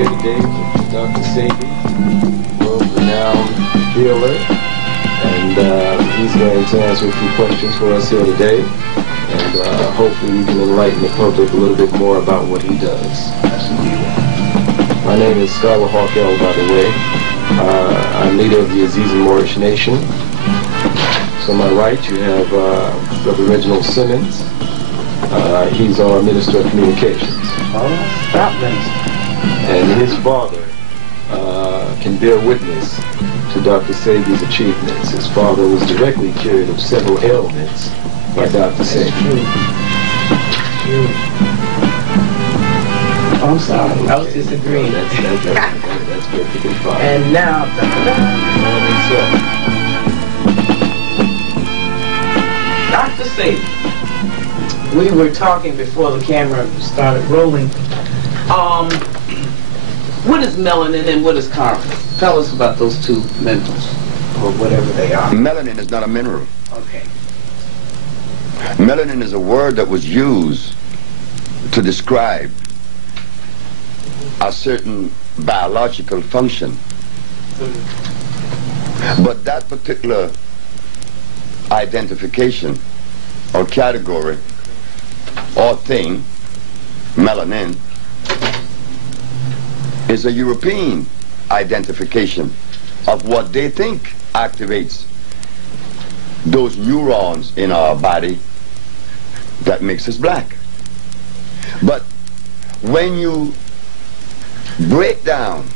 here today with Dr. Sebi, world-renowned healer, and he's going to answer a few questions for us here today, and hopefully we can enlighten the public a little bit more about what he does. My name is Scholar Hawk L, by the way. I'm leader of the Aziz and Moorish Nation. So on my right, you have Brother Reginald Simmons. He's our Minister of Communications. Oh, stop, Minister. And his father can bear witness to Dr. Sebi's achievements. His father was directly cured of several ailments by Dr. Sebi. True. Oh, I'm sorry, I was disagreeing. That's perfectly fine. And now, Dr. Sebi, we were talking before the camera started rolling. What is melanin and what is carbon? Tell us about those two minerals, or whatever they are. Melanin is not a mineral. Okay. Melanin is a word that was used to describe a certain biological function. But that particular identification or category or thing, melanin, is a European identification of what they think activates those neurons in our body that makes us black. But when you break down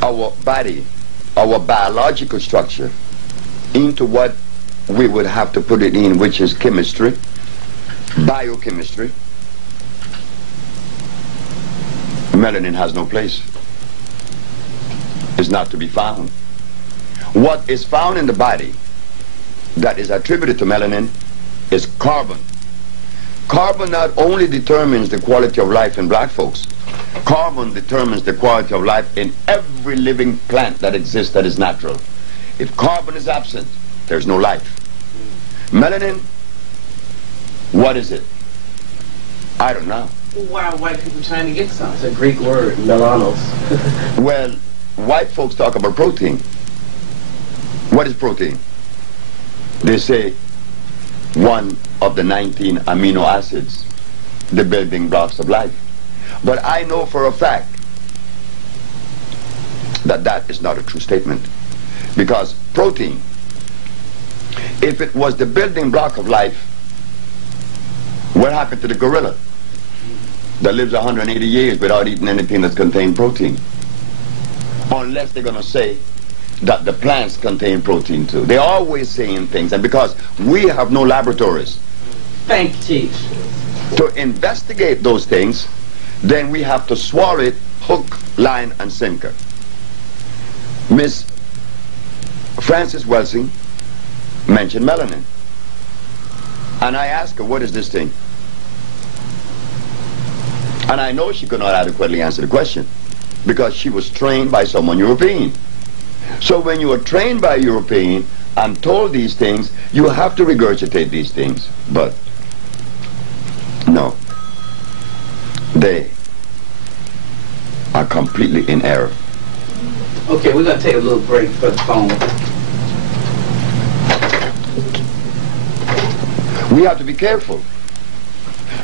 our body, our biological structure, into what we would have to put it in, which is chemistry, biochemistry, melanin has no place. It's not to be found. What is found in the body that is attributed to melanin is carbon. Carbon not only determines the quality of life in black folks, carbon determines the quality of life in every living plant that exists that is natural. If carbon is absent, there's no life. Melanin, what is it? I don't know. Why are white people trying to get some? It's a Greek word, melanos. Well, white folks talk about protein. What is protein? They say one of the 19 amino acids, the building blocks of life. But I know for a fact that that is not a true statement. Because protein, if it was the building block of life, what happened to the gorilla that lives 180 years without eating anything that contains protein? Unless they're going to say that the plants contain protein too. They're always saying things, and because we have no laboratories Thank you, Chief. to investigate those things, then we have to swallow it hook, line, and sinker. Miss Frances Welsing mentioned melanin. And I asked her, what is this thing? And I know she could not adequately answer the question because she was trained by someone European. So when you are trained by a European and told these things, you have to regurgitate these things. But no, they are completely in error. Okay, we're going to take a little break for the phone. We have to be careful.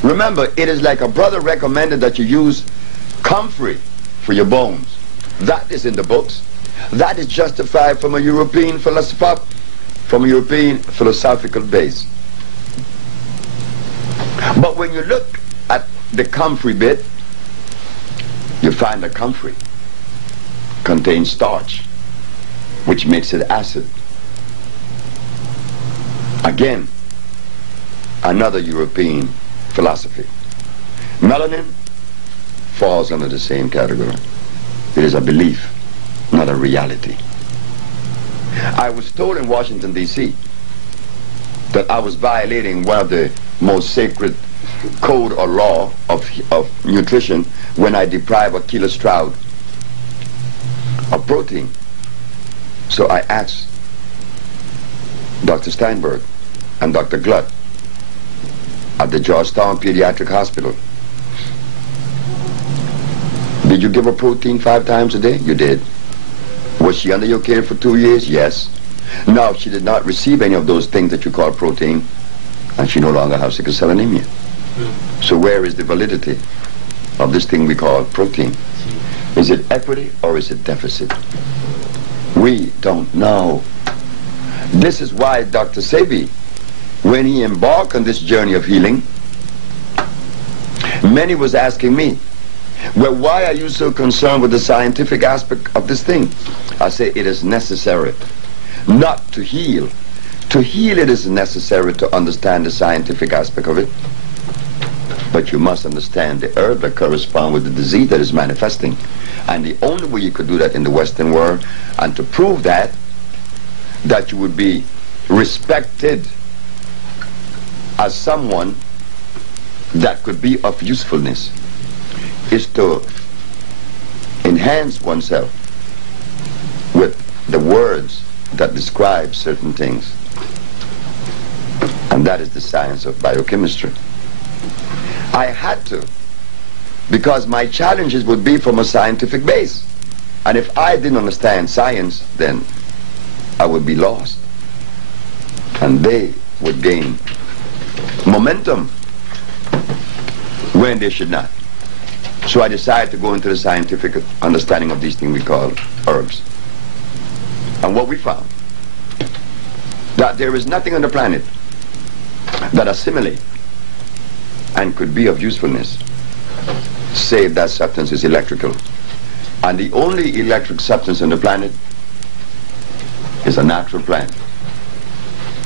Remember, it is like a brother recommended that you use comfrey for your bones. That is in the books. That is justified from a European philosophical base. But when you look at the comfrey bit, you find the comfrey contains starch, which makes it acid. Again, another European philosophy. Melanin falls under the same category. It is a belief, not a reality. I was told in Washington, D.C. that I was violating one of the most sacred code or law of nutrition when I deprive Achilles Stroud of protein. So I asked Dr. Steinberg and Dr. Glutt at the Georgetown Pediatric Hospital Did you give her protein 5 times a day? You did. Was she under your care for 2 years? Yes. Now, she did not receive any of those things that you call protein, and she no longer has sickle cell anemia. So where is the validity of this thing we call protein? Is it equity or is it deficit? We don't know. This is why Dr. Sebi, when he embarked on this journey of healing, many was asking me, well, why are you so concerned with the scientific aspect of this thing? I say it is necessary not to heal. To heal, it is necessary to understand the scientific aspect of it. But you must understand the herb that corresponds with the disease that is manifesting. And the only way you could do that in the Western world, and to prove that you would be respected as someone that could be of usefulness, is to enhance oneself with the words that describe certain things. And that is the science of biochemistry. I had to, because my challenges would be from a scientific base. And if I didn't understand science, then I would be lost. And they would gain momentum when they should not. So I decided to go into the scientific understanding of these things we call herbs. And what we found, that there is nothing on the planet that assimilate and could be of usefulness, save that substance is electrical. And the only electric substance on the planet is a natural plant.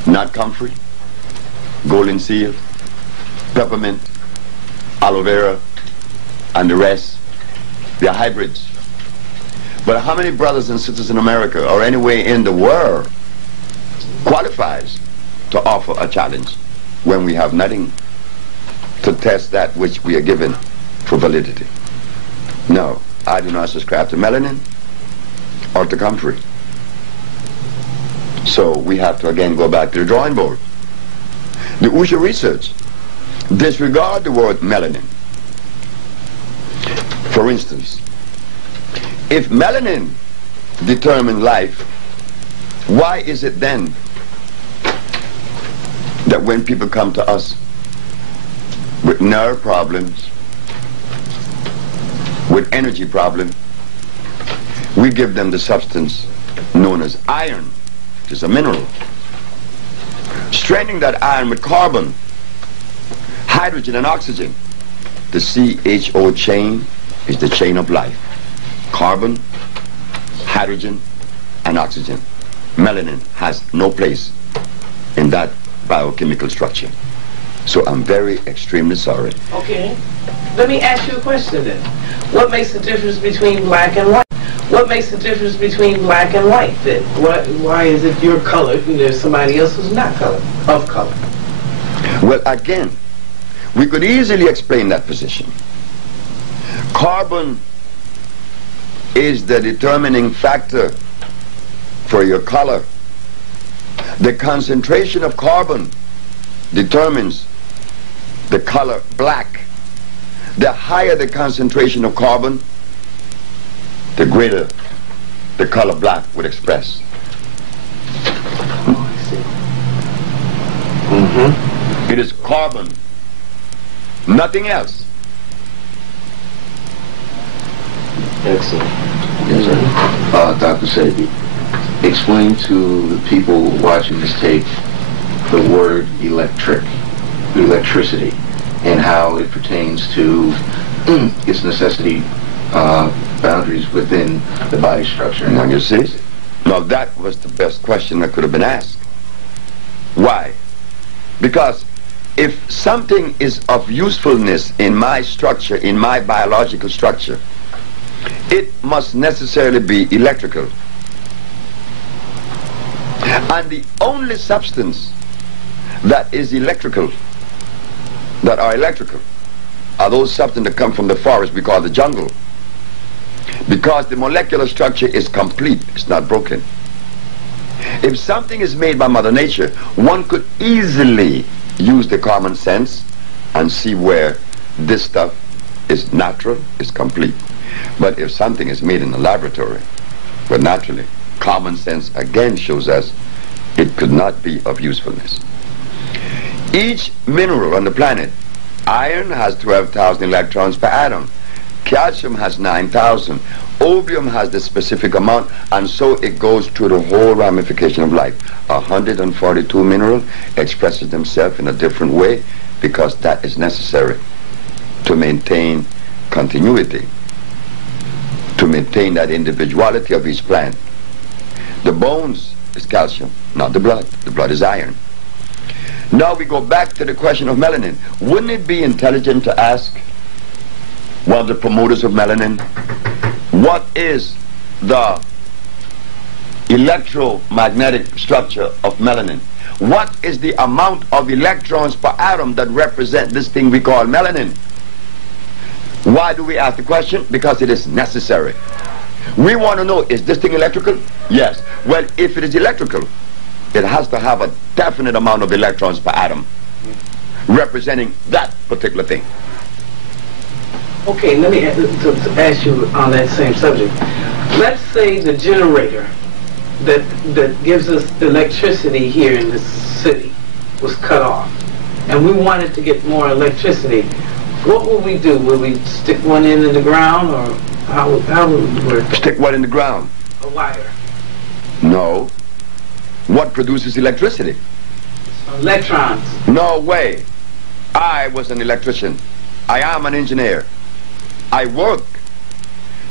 Not comfrey, golden seal, peppermint, aloe vera, and the rest. They're hybrids. But how many brothers and sisters in America or anywhere in the world qualifies to offer a challenge when we have nothing to test that which we are given for validity? No, I do not subscribe to melanin or to comfrey. So we have to again go back to the drawing board. The Usha research disregard the word melanin. For instance, if melanin determines life, why is it then that when people come to us with nerve problems, with energy problems, we give them the substance known as iron, which is a mineral. Straining that iron with carbon, hydrogen and oxygen. The CHO chain is the chain of life. Carbon, hydrogen, and oxygen. Melanin has no place in that biochemical structure. So I'm very extremely sorry. Okay. Let me ask you a question then. What makes the difference between black and white? What makes the difference between black and white then? Why is it you're colored and there's somebody else who's not colored, of color? Well, again, we could easily explain that position. Carbon is the determining factor for your color. The concentration of carbon determines the color black. The higher the concentration of carbon, the greater the color black would express. Oh, I see. Mm-hmm. It is carbon, nothing else. Excellent. Yes, sir. Dr. Sebi, explain to the people watching this tape the word electricity, and how it pertains to its necessity boundaries within the body structure. Now you see? Now that was the best question that could have been asked. Why? Because if something is of usefulness in my structure, in my biological structure, it must necessarily be electrical. And the only substance that is electrical, that are electrical, are those substances that come from the forest we call the jungle. Because the molecular structure is complete, it's not broken. If something is made by Mother Nature, one could easily use the common sense and see where this stuff is natural, is complete. But if something is made in the laboratory, well, naturally, common sense again shows us it could not be of usefulness. Each mineral on the planet, iron has 12,000 electrons per atom, calcium has 9,000, opium has the specific amount, and so it goes through the whole ramification of life. 142 minerals expresses themselves in a different way because that is necessary to maintain continuity, to maintain that individuality of each plant. The bones is calcium, not the blood. The blood is iron. Now we go back to the question of melanin. Wouldn't it be intelligent to ask one of the promoters of melanin, what is the electromagnetic structure of melanin? What is the amount of electrons per atom that represent this thing we call melanin? Why do we ask the question? Because it is necessary. We want to know, is this thing electrical? Yes. Well, if it is electrical, it has to have a definite amount of electrons per atom representing that particular thing. Okay, let me ask you on that same subject. Let's say the generator that gives us electricity here in this city was cut off, and we wanted to get more electricity. What will we do? Will we stick one in the ground, or how would we work? Stick what in the ground? A wire. No. What produces electricity? Electrons. No way. I was an electrician. I am an engineer. I work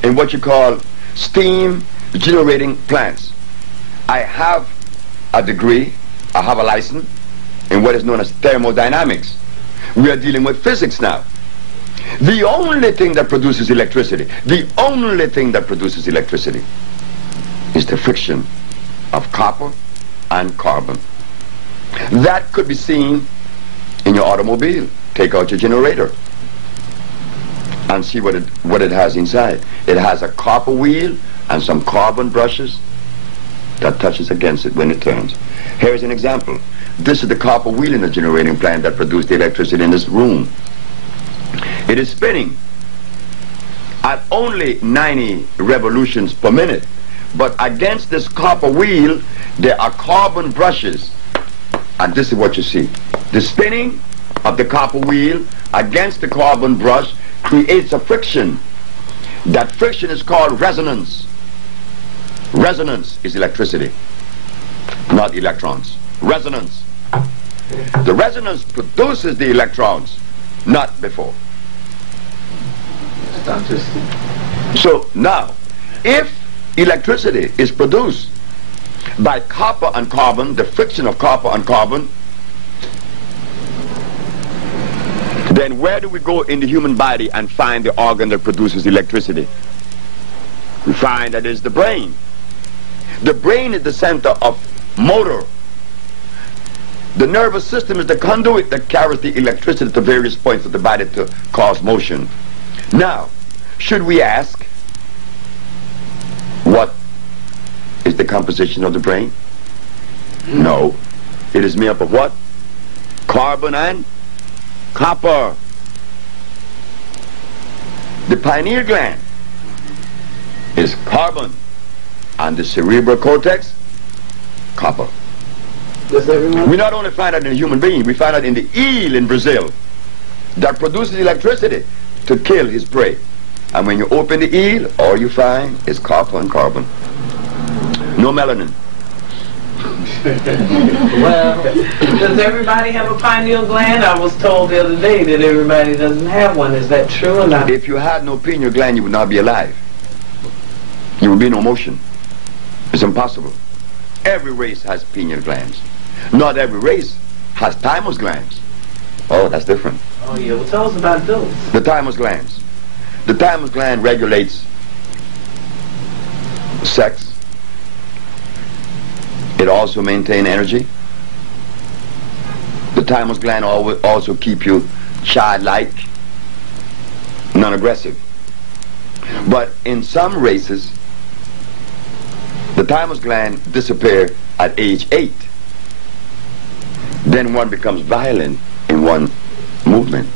in what you call steam generating plants. I have a degree, I have a license in what is known as thermodynamics. We are dealing with physics now. The only thing that produces electricity, the only thing that produces electricity is the friction of copper and carbon. That could be seen in your automobile. Take out your generator and see what it has inside. It has a copper wheel and some carbon brushes that touches against it when it turns. Here's an example. This is the copper wheel in the generating plant that produced the electricity in this room. It is spinning at only 90 revolutions per minute, but against this copper wheel there are carbon brushes, and this is what you see. The spinning of the copper wheel against the carbon brush creates a friction. That friction is called resonance. Resonance is electricity, not electrons. Resonance. The resonance produces the electrons, not before. So now, if electricity is produced by copper and carbon, the friction of copper and carbon, then where do we go in the human body and find the organ that produces electricity? We find that it's the brain. The brain is the center of motor. The nervous system is the conduit that carries the electricity to various points of the body to cause motion. Now, should we ask, what is the composition of the brain? No. It is made up of what? Carbon and copper. The pineal gland is carbon, and the cerebral cortex, copper. We not only find that in a human being, we find that in the eel in Brazil that produces electricity to kill his prey. And when you open the eel, all you find is copper and carbon. No melanin. Well, does everybody have a pineal gland? I was told the other day that everybody doesn't have one. Is that true or not? If you had no pineal gland, you would not be alive. You would be in no motion. It's impossible. Every race has pineal glands. Not every race has thymus glands. Oh, that's different. Oh yeah, well tell us about those. The thymus glands. The thymus gland regulates sex. It also maintains energy. The thymus gland also keep you childlike, non-aggressive. But in some races, the thymus gland disappears at age 8. Then one becomes violent in one movement.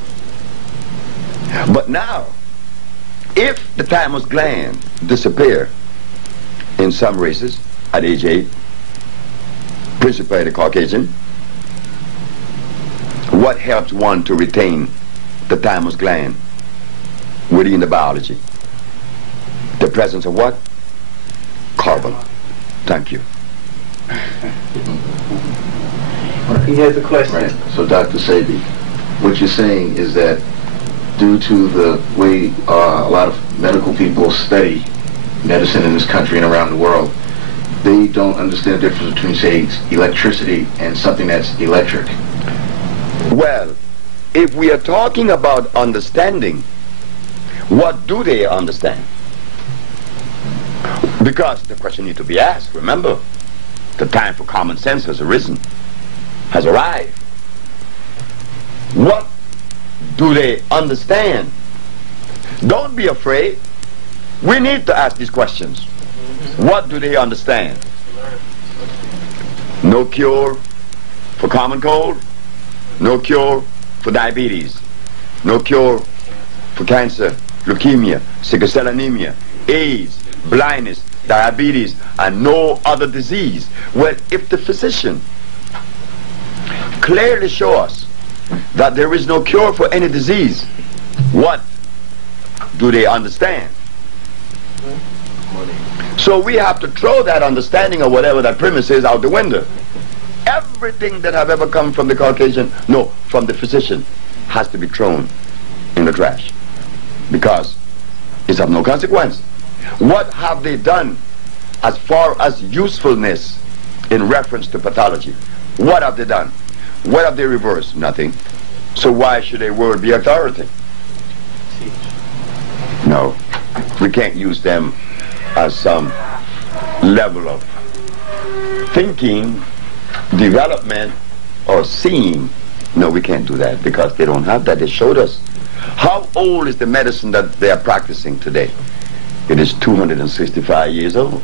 But now, If the thymus gland disappear in some races at age 8, principally the Caucasian, what helps one to retain the thymus gland within the biology? The presence of what? Carbon. Thank you. He has a question. Right. So, Dr. Sebi, what you're saying is that due to the way a lot of medical people study medicine in this country and around the world, they don't understand the difference between, say, electricity and something that's electric. Well, if we are talking about understanding, what do they understand? Because the question needs to be asked. Remember, the time for common sense has arisen, has arrived. What do they understand? Don't be afraid. We need to ask these questions. What do they understand? No cure for common cold, no cure for diabetes, no cure for cancer, leukemia, sickle cell anemia, AIDS, blindness, diabetes, and no other disease. Well, if the physician clearly shows us that there is no cure for any disease, what do they understand? So we have to throw that understanding of whatever that premise is out the window. Everything that have ever come from the Caucasian, no, from the physician, has to be thrown in the trash because it's of no consequence. What have they done as far as usefulness in reference to pathology? What have they done? What have they reversed? Nothing. So why should a word be authority? No, we can't use them as some level of thinking, development, or seeing. No, we can't do that because they don't have that. They showed us. How old is the medicine that they are practicing today? It is 265 years old.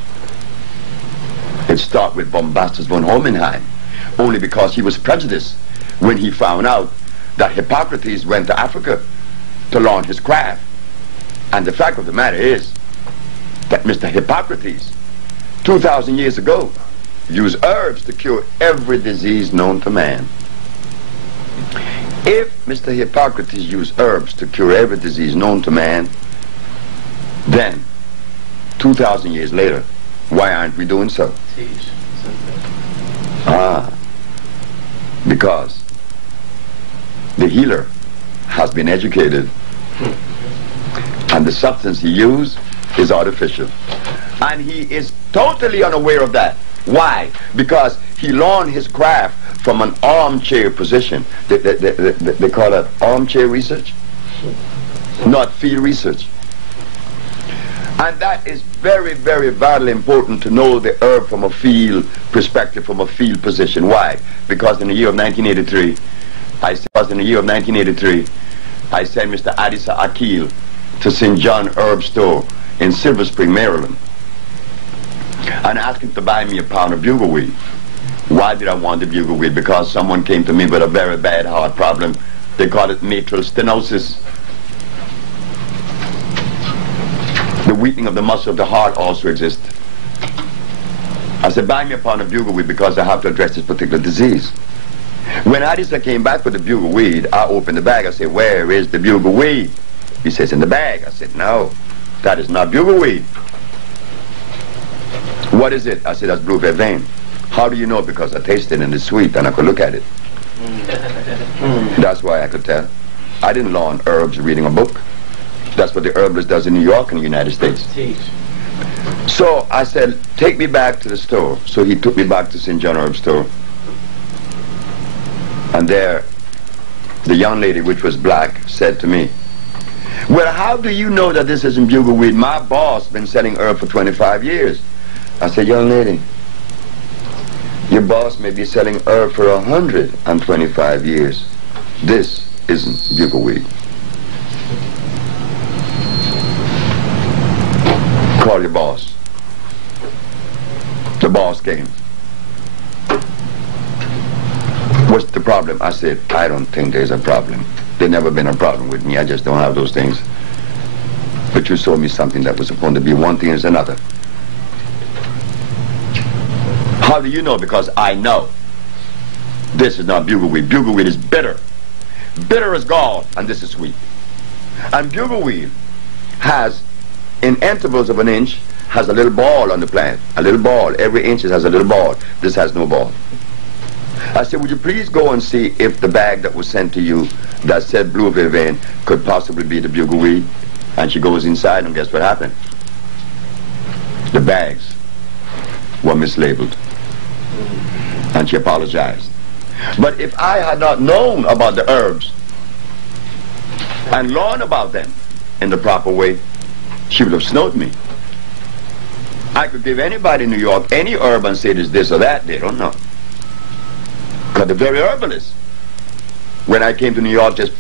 It started with Bombastus von Hohenheim, only because he was prejudiced when he found out that Hippocrates went to Africa to learn his craft. And the fact of the matter is that Mr. Hippocrates, 2,000 years ago, used herbs to cure every disease known to man. If Mr. Hippocrates used herbs to cure every disease known to man, then 2,000 years later, why aren't we doing so? Because the healer has been educated and the substance he used is artificial. And he is totally unaware of that. Why? Because he learned his craft from an armchair position. They call it armchair research, not field research. And that is very, very vitally important to know the herb from a field perspective, from a field position. Why? Because in the year of 1983, I sent Mr. Adisa Akil to St. John Herb Store in Silver Spring, Maryland, and asked him to buy me a pound of bugleweed. Why did I want the bugleweed? Because someone came to me with a very bad heart problem. They call it mitral stenosis. The weakening of the muscle of the heart also exists. I said, buy me a pound of bugleweed because I have to address this particular disease. When Adisa came back with the bugleweed, I opened the bag. I said, where is the bugleweed? He says, in the bag. I said, no, that is not bugleweed. What is it? I said, that's blue vervain. How do you know? Because I tasted it and it's sweet and I could look at it. That's why I could tell. I didn't learn herbs reading a book. That's what the herbalist does in New York and the United States. So I said, take me back to the store. So he took me back to St. John Herb Store. And there, the young lady, which was black, said to me, well, how do you know that this isn't bugleweed? My boss been selling herb for 25 years. I said, young lady, your boss may be selling herb for 125 years. This isn't bugleweed. Call your boss. The boss came. What's the problem? I said, I don't think there's a problem. There's never been a problem with me. I just don't have those things. But you showed me something that was supposed to be one thing is another. How do you know? Because I know. This is not bugleweed. Bugleweed is bitter. Bitter as gall, and this is sweet. And bugleweed has, in intervals of an inch, has a little ball on the plant. A little ball. Every inch it has a little ball. This has no ball. I said, would you please go and see if the bag that was sent to you that said blue vervain could possibly be the bugleweed? And she goes inside, and guess what happened? The bags were mislabeled. And she apologized. But if I had not known about the herbs and learned about them in the proper way, she would have snowed me. I could give anybody in New York any herb and say it is this or that. They don't know. Because the very herbalists, when I came to New York just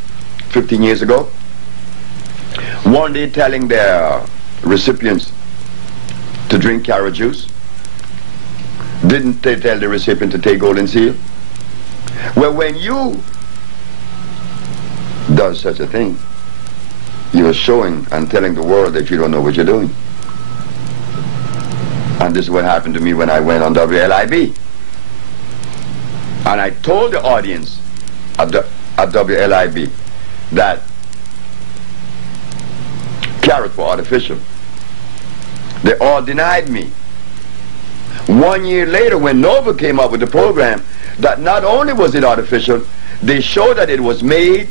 15 years ago, one day telling their recipients to drink carrot juice, didn't they tell the recipient to take golden seal? Well, when you do such a thing, you're showing and telling the world that you don't know what you're doing. And this is what happened to me when I went on WLIB. And I told the audience at WLIB that carrots were artificial. They all denied me. 1 year later, when Nova came up with the program, that not only was it artificial, they showed that it was made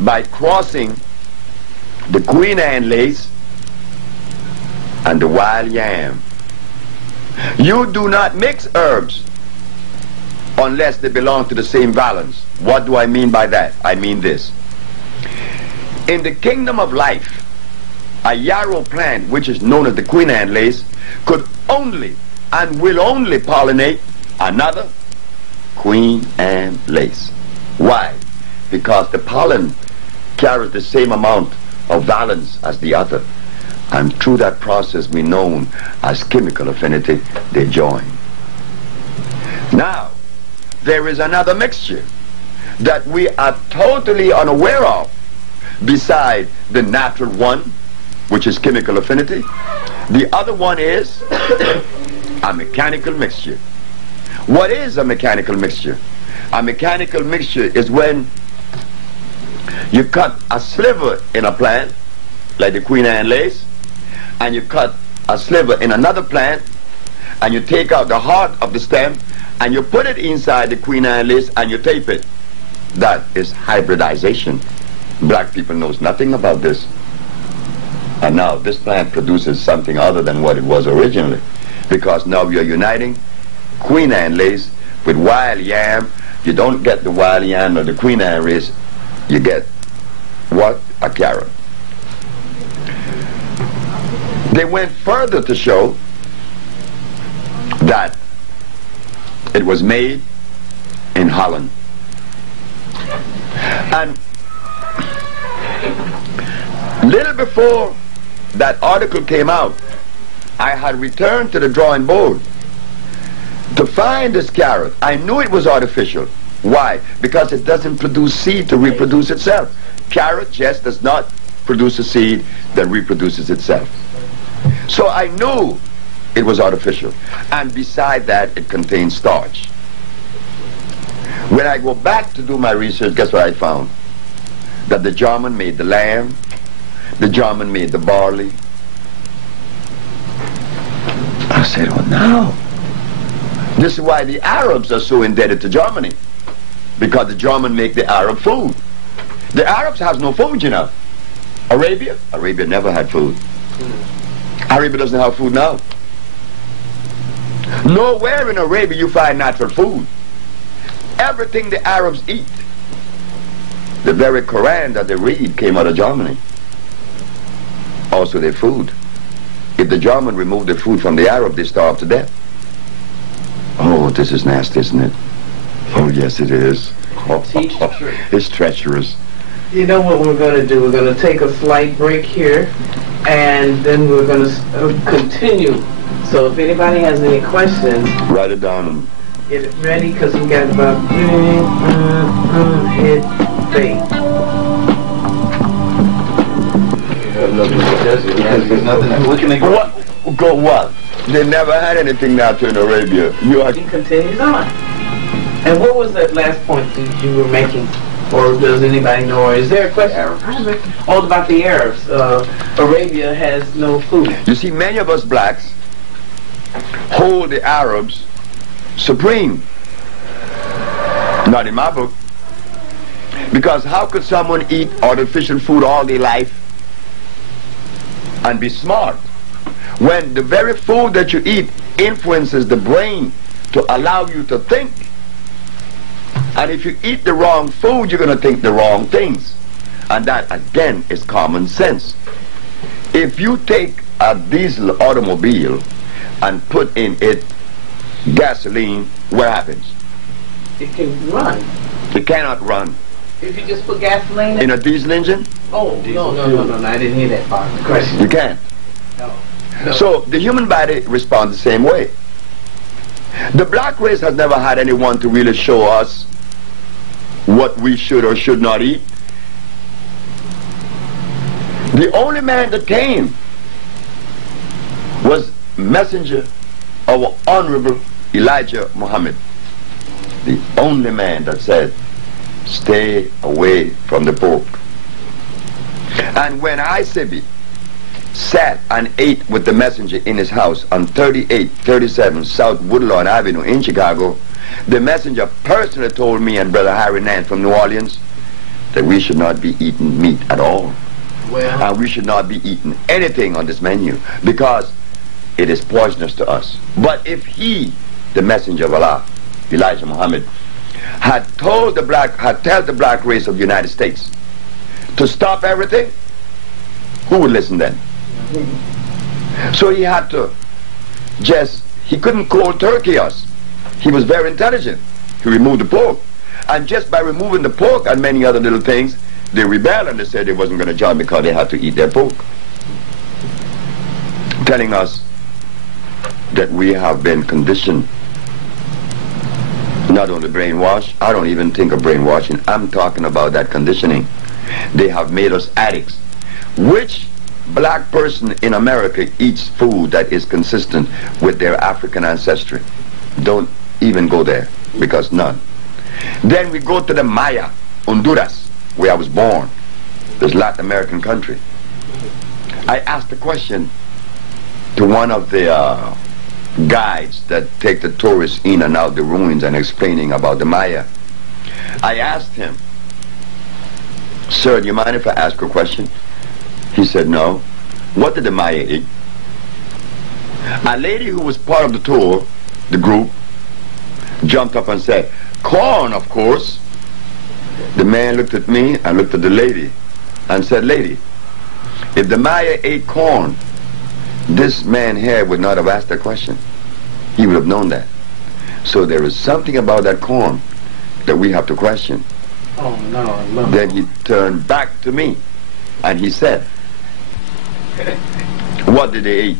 by crossing the Queen Anne lace and the wild yam. You do not mix herbs unless they belong to the same valence. What do I mean by that? I mean this. In the kingdom of life, a yarrow plant, which is known as the Queen Anne lace, could only and will only pollinate another Queen Anne lace. Why? Because the pollen carries the same amount of valence as the other. And through that process we known as chemical affinity, they join. Now, there is another mixture that we are totally unaware of beside the natural one, which is chemical affinity. The other one is a mechanical mixture. What is a mechanical mixture? A mechanical mixture is when you cut a sliver in a plant, like the Queen Anne lace, and you cut a sliver in another plant, and you take out the heart of the stem, and you put it inside the Queen Anne lace, and you tape it. That is hybridization. Black people knows nothing about this. And now this plant produces something other than what it was originally, because now you're uniting Queen Anne lace with wild yam. You don't get the wild yam or the Queen Anne lace, you get what? A carrot. They went further to show that it was made in Holland. And little before that article came out, I had returned to the drawing board to find this carrot. I knew it was artificial. Why? Because it doesn't produce seed to reproduce itself. Carrot just does not produce a seed that reproduces itself. So I knew it was artificial. And beside that, it contains starch. When I go back to do my research, guess what I found? That the German made the lamb, the German made the barley. I said, oh no. This is why the Arabs are so indebted to Germany. Because the German make the Arab food. The Arabs has no food, you know. Arabia never had food. Arabia doesn't have food now. Nowhere in Arabia you find natural food. Everything the Arabs eat, the very Quran that they read came out of Germany. Also their food. If the German removed the food from the Arab, they starve to death. Oh, this is nasty, isn't it? Oh, yes, it is. It's treacherous. You know what we're going to do? We're going to take a slight break here, and then we're going to continue. So if anybody has any questions, write it down. Get it ready, because we got about hit bait. up in the desert. Because there's nothing. What can they go? What? Go what? They never had anything natural in Arabia. You are. He continues on. And what was that last point that you were making? Or does anybody know? Or is there a question? All about the Arabs. Arabia has no food. You see, many of us blacks hold the Arabs supreme. Not in my book. Because how could someone eat artificial food all their life and be smart when the very food that you eat influences the brain to allow you to think? And if you eat the wrong food, you're going to think the wrong things. And that, again, is common sense. If you take a diesel automobile and put in it gasoline, what happens? It can run. It cannot run. If you just put gasoline In a diesel engine? Oh, no, I didn't hear that part of the question. You can't. No. So the human body responds the same way. The black race has never had anyone to really show us what we should or should not eat. The only man that came was messenger of our honorable Elijah Muhammad. The only man that said, stay away from the pork. And when I, Sebi, sat and ate with the messenger in his house on 3837 South Woodlawn Avenue in Chicago, the messenger personally told me and Brother Harry Nance from New Orleans that we should not be eating meat at all. Well, And we should not be eating anything on this menu because it is poisonous to us. But if he, the messenger of Allah, Elijah Muhammad, had told the black race of the United States to stop everything, who would listen then? So he had to he couldn't cold turkey us. He was very intelligent. He removed the pork. And just by removing the pork and many other little things, they rebelled and they said they wasn't going to join because they had to eat their pork. Telling us that we have been conditioned, not only brainwashed. I don't even think of brainwashing. I'm talking about that conditioning. They have made us addicts. Which black person in America eats food that is consistent with their African ancestry? Don't even go there, because none. Then we go to the Maya, Honduras, where I was born. This Latin American country. I asked a question to one of the guides that take the tourists in and out the ruins and explaining about the Maya. I asked him, sir, do you mind if I ask a question? He said, no. What did the Maya eat? A lady who was part of the tour, the group, jumped up and said, corn, of course. The man looked at me and looked at the lady and said, lady, if the Maya ate corn, this man here would not have asked that question. He would have known that. So there is something about that corn that we have to question. oh no. Then he turned back to me and he said, what did they eat?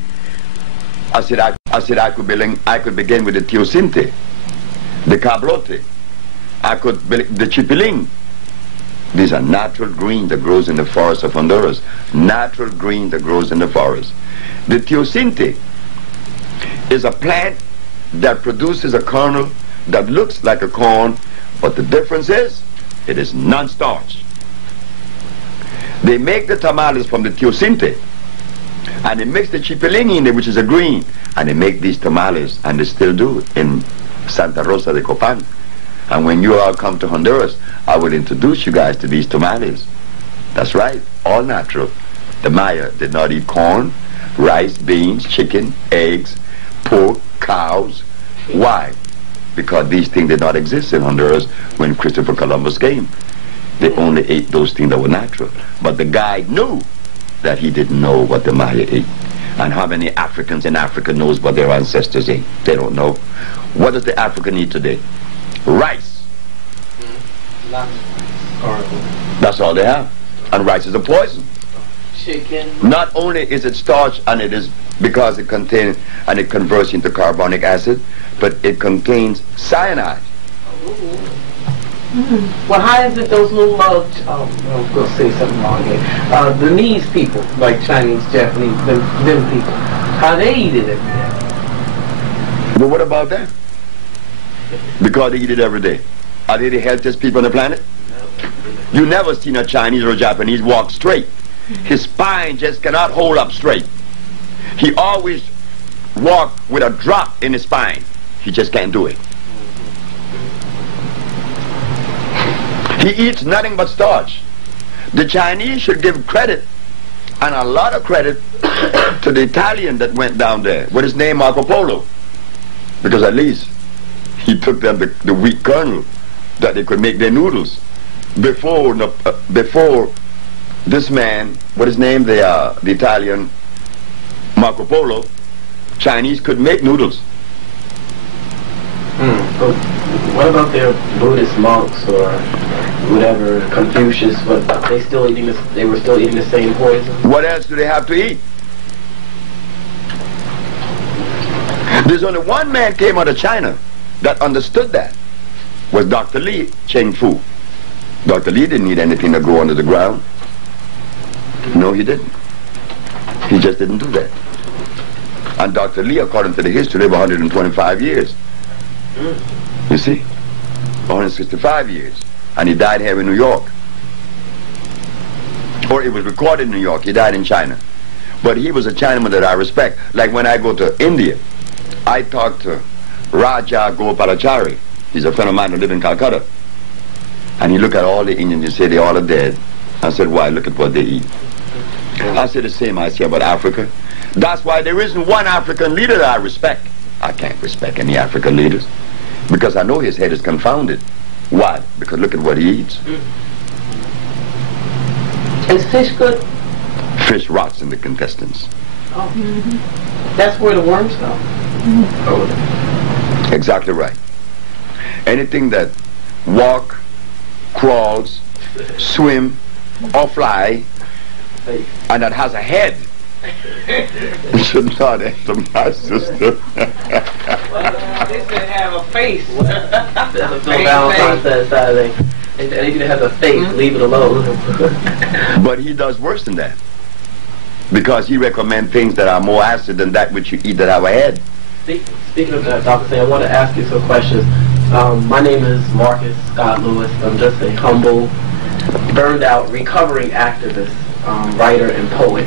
I said I could begin with the teosinte, the cabrote, the chipiling. These are natural green that grows in the forest of Honduras. Natural green that grows in the forest. The teosinte is a plant that produces a kernel that looks like a corn, but the difference is it is non-starch. They make the tamales from the teosinte, and they mix the chipiling in there, which is a green, and they make these tamales, and they still do in Santa Rosa de Copan. And when you all come to Honduras, I will introduce you guys to these tamales. That's right, all natural. The Maya did not eat corn, rice, beans, chicken, eggs, pork, cows. Why? Because these things did not exist in Honduras when Christopher Columbus came. They only ate those things that were natural. But the guy knew that he didn't know what the Maya ate. And how many Africans in Africa knows what their ancestors ate? They don't know. What does the African eat today? Rice. That's all they have. And rice is a poison. Chicken. Not only is it starch, and it is because it contains and it converts into carbonic acid, but it contains cyanide. Well, how is it those little, I'm going to say something wrong here. The Chinese people, like Chinese, Japanese, them people, how they eat it every day? But what about that? Because they eat it every day. Are they the healthiest people on the planet? You never seen a Chinese or a Japanese walk straight. His spine just cannot hold up straight. He always walk with a drop in his spine. He just can't do it. He eats nothing but starch. The Chinese should give credit, and a lot of credit, to the Italian that went down there. What is his name? Marco Polo. Because at least he took them the wheat kernel that they could make their noodles. Before this man, what is his name? The Italian Marco Polo, Chinese could make noodles. But what about their Buddhist monks or whatever, Confucius? But they were still eating the same poison. What else do they have to eat? There's only one man came out of China that understood that. Was Dr. Li Cheng Fu. Dr. Li didn't need anything to grow under the ground. No, he didn't. He just didn't do that. And Dr. Li, according to the history, lived 125 years. You see? 165 years. And he died here in New York. Or it was recorded in New York. He died in China. But he was a Chinaman that I respect. Like when I go to India, I talk to Raja Gopalachari. He's a friend of mine who lives in Calcutta. And he look at all the Indians and say they all are dead. I said, why? Look at what they eat. I said the same I say about Africa. That's why there isn't one African leader that I respect. I can't respect any African leaders because I know his head is confounded. Why? Because look at what he eats. Is fish good? Fish rots in the intestines. Oh. That's where the worms go. Oh. Exactly right. Anything that walk, crawls, swim, or fly, and that has a head should not enter my system. This should have a face. Valentine's Saturday. Anything that has a face, leave it alone. But he does worse than that. Because he recommends things that are more acid than that which you eat that have a head. Speaking of that, Dr. Say, I want to ask you some questions. My name is Marcus Scott Lewis. I'm just a humble, burned out, recovering activist, writer, and poet.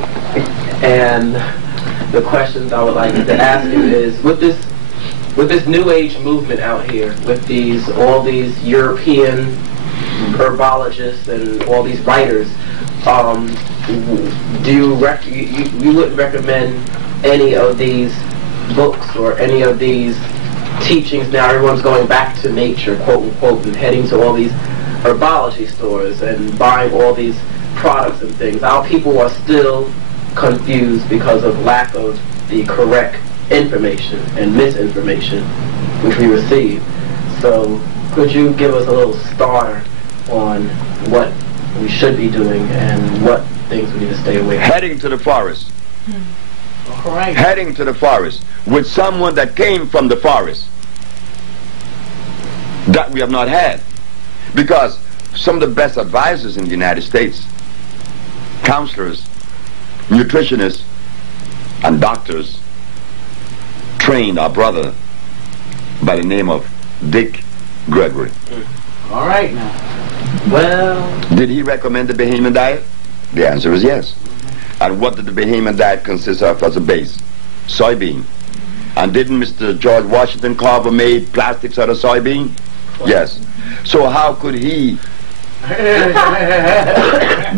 And the questions I would like to ask you is, with this New Age movement out here, with all these European herbologists and all these writers, do you wouldn't recommend any of these books or any of these teachings? Now everyone's going back to nature, quote unquote, and heading to all these herbology stores and buying all these products and things. Our people are still confused because of lack of the correct information and misinformation which we receive. So could you give us a little starter on what we should be doing and what things we need to stay away from? Heading to the forest. All right. Heading to the forest with someone that came from the forest that we have not had. Because some of the best advisors in the United States, counselors, nutritionists, and doctors, trained our brother by the name of Dick Gregory. All right now. Well, did he recommend the Bahamian diet? The answer is yes. And what did the Bahamian diet consist of as a base? Soybean. And didn't Mr. George Washington Carver made plastics out of soybean? Yes. So how could he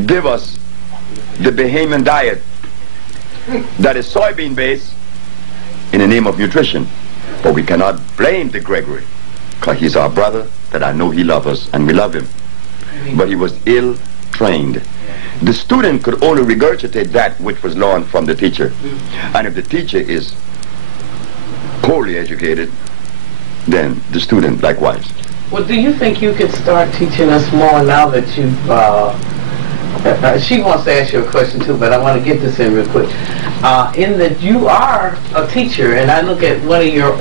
give us the Bahamian diet that is soybean based in the name of nutrition? But we cannot blame Dick Gregory, because he's our brother that I know he loves us and we love him. But he was ill trained. The student could only regurgitate that which was learned from the teacher. And if the teacher is poorly educated, then the student likewise. well, do you think you could start teaching us more now that you've, she wants to ask you a question too, but I want to get this in real quick. In that you are a teacher, and I look at one of your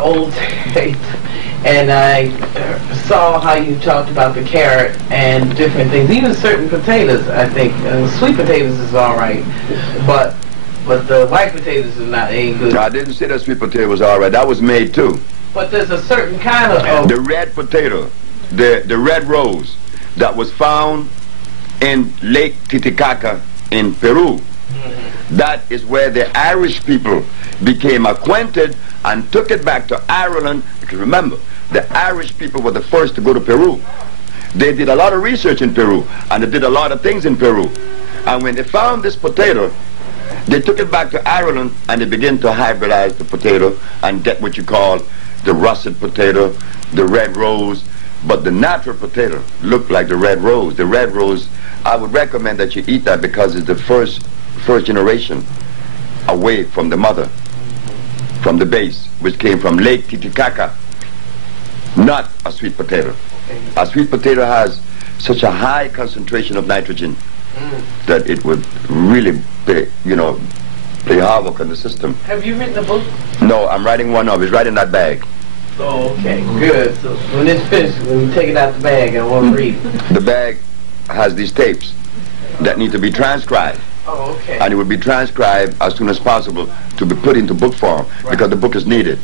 old tapes, and I saw how you talked about the carrot and different things, even certain potatoes. I think sweet potatoes is all right, but the white potatoes is not ain't good. I didn't say that sweet potato was all right. That was made too. But there's a certain kind of the red potato, the red rose that was found in Lake Titicaca in Peru. That is where the Irish people became acquainted and took it back to Ireland. Because remember, the Irish people were the first to go to Peru. They did a lot of research in Peru, and they did a lot of things in Peru. And when they found this potato, they took it back to Ireland, and they began to hybridize the potato and get what you call the russet potato, the red rose. But the natural potato looked like the red rose. The red rose, I would recommend that you eat that because it's the first generation away from the mother, from the base, which came from Lake Titicaca, not a sweet potato. A sweet potato has such a high concentration of nitrogen that it would really play havoc on the system. Have you written a book? No, I'm writing one up. It's right in that bag. Oh, okay, good. So when it's finished, when you take it out the bag, I want to read it. The bag has these tapes that need to be transcribed. Oh, okay. And it will be transcribed as soon as possible to be put into book form, because the book is needed.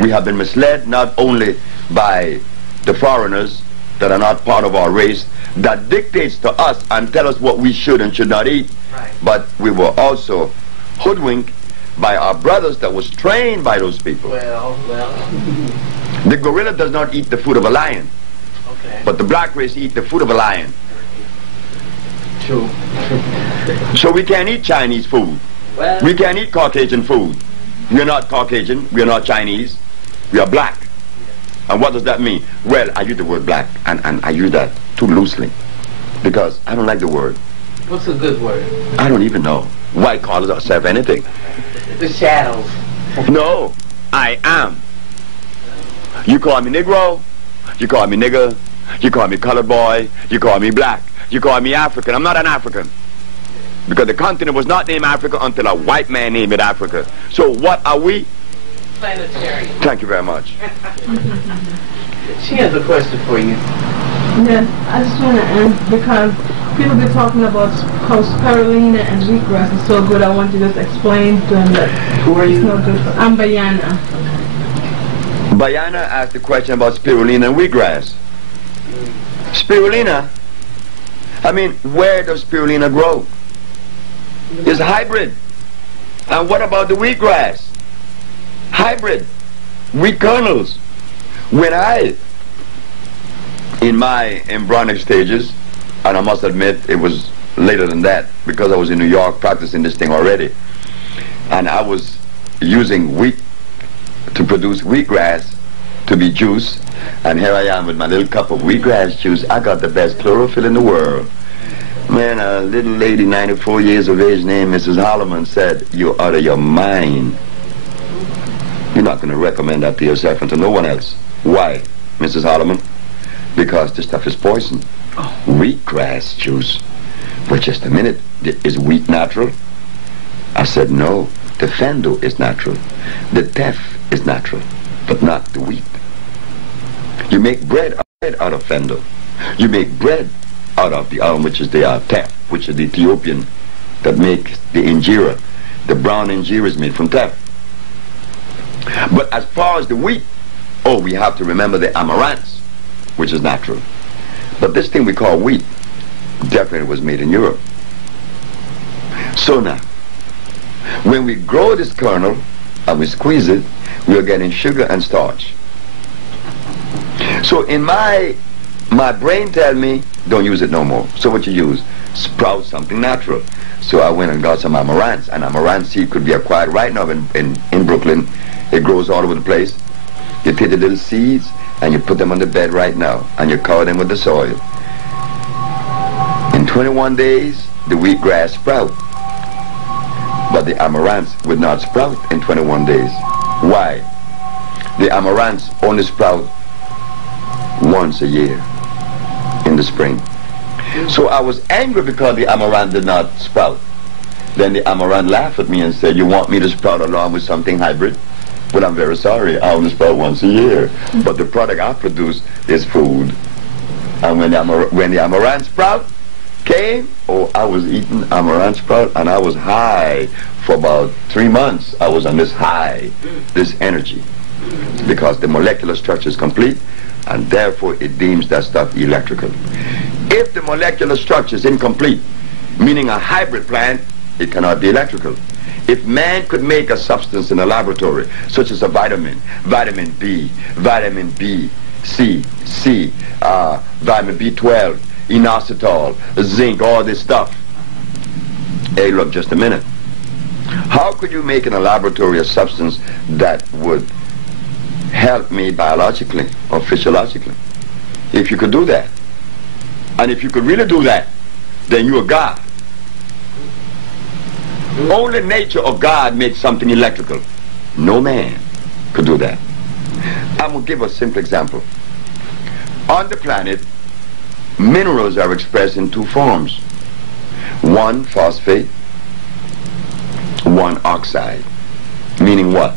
We have been misled not only by the foreigners that are not part of our race, that dictates to us and tell us what we should and should not eat, but we were also hoodwinked by our brothers that was trained by those people. Well. The gorilla does not eat the food of a lion, but the black race eat the food of a lion. True. So we can't eat Chinese food. Well, We can't eat Caucasian food. We're not Caucasian, we're not Chinese, we are black. And what does that mean? Well, I use the word black, and I use that too loosely, because I don't like the word. what's a good word? I don't even know. Why call ourselves anything? The shadows. No, I am. You call me Negro, you call me nigger, you call me colored boy, you call me black, you call me African. I'm not an African, because the continent was not named Africa until a white man named it Africa. So what are we? Planetary. Thank you very much. She has a question for you. Yes, I just want to end because people be talking about how spirulina and wheatgrass is so good. I want you to just explain to them that Who are it's you? no good for. I'm Bayana. Bayana asked the question about spirulina and wheatgrass. Spirulina, I mean, where does spirulina grow? It's hybrid. And what about the wheatgrass? Hybrid. Wheat kernels. When in my embryonic stages, and I must admit it was later than that, because I was in New York practicing this thing already, and I was using wheat to produce wheatgrass to be juice, and here I am with my little cup of wheatgrass juice. I got the best chlorophyll in the world. Man, a little lady, 94 years of age, named Mrs. Holloman, said, "You're out of your mind. You're not going to recommend that to yourself and to no one else." Why, Mrs. Holloman? Because this stuff is poison. Wheatgrass juice. Well, just a minute. Is wheat natural? I said, no. The fendo is natural. The teff is natural, but not the wheat. You make bread out of fendo. You make bread out of the which is the teff, which is the Ethiopian that makes the injera. The brown injera is made from teff. But as far as the wheat, we have to remember the amaranth, which is natural. But this thing we call wheat definitely was made in Europe. So now, when we grow this kernel and we squeeze it, we are getting sugar and starch. So in my brain tell me, don't use it no more. So what you use? Sprout something natural. So I went and got some amaranth, and amaranth seed could be acquired right now in Brooklyn. It grows all over the place. You take the little seeds and you put them on the bed right now, and you cover them with the soil. In 21 days, the wheatgrass sprout. But the amaranth would not sprout in 21 days. Why? The amaranth only sprout once a year in the spring. So I was angry because the amaranth did not sprout. Then the amaranth laughed at me and said, "You want me to sprout along with something hybrid?" Well, I'm very sorry. I only sprout once a year. But the product I produce is food. And when the amaranth sprout came, oh, I was eating amaranth sprout, and I was high for about 3 months. I was on this high, this energy, because the molecular structure is complete, and therefore it deems that stuff electrical. If the molecular structure is incomplete, meaning a hybrid plant, it cannot be electrical. If man could make a substance in a laboratory, such as a vitamin, vitamin B, vitamin B, C, vitamin B12, inositol, zinc, all this stuff. Hey, look, just a minute. How could you make in a laboratory a substance that would help me biologically or physiologically? If you could do that, and if you could really do that, then you're God. Only nature or God makes something electrical. No man could do that. I'm going to give a simple example. On the planet, minerals are expressed in two forms. One phosphate, one oxide. Meaning what?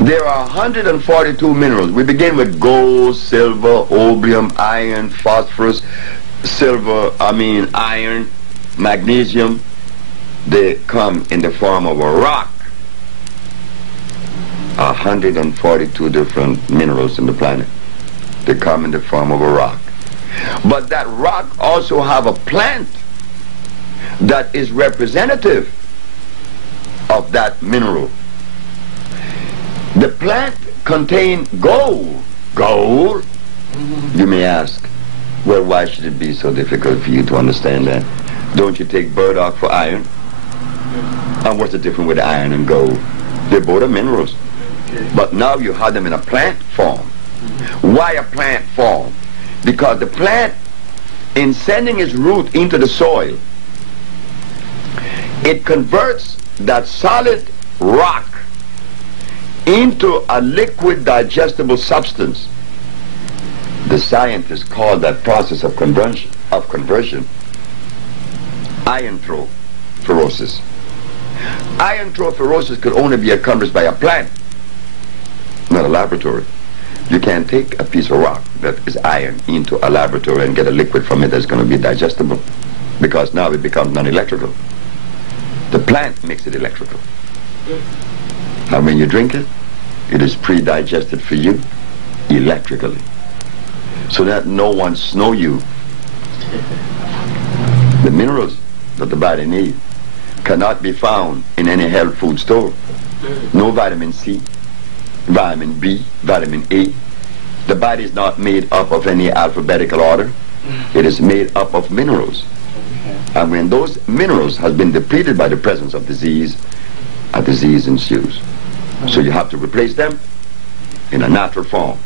There are 142 minerals. We begin with gold, silver, opium, iron, phosphorus, iron, magnesium. They come in the form of a rock. 142 different minerals in the planet. They come in the form of a rock. But that rock also have a plant that is representative of that mineral. The plant contains gold. Gold? You may ask, well, why should it be so difficult for you to understand that? Don't you take burdock for iron? And what's the difference with iron and gold? They both are minerals. But now you have them in a plant form. Why a plant form? Because the plant, in sending its root into the soil, it converts that solid rock into a liquid digestible substance. The scientists call that process of conversion iontrophoresis. Iontrophoresis could only be accomplished by a plant, not a laboratory. You can't take a piece of rock that is iron into a laboratory and get a liquid from it that's going to be digestible, because now it becomes non-electrical. The plant makes it electrical. And when you drink it, it is pre-digested for you electrically, so that no one snow you. The minerals that the body needs cannot be found in any health food store. No vitamin C, vitamin B, vitamin A. The body is not made up of any alphabetical order. It is made up of minerals. And when those minerals have been depleted by the presence of disease, a disease ensues. So you have to replace them in a natural form,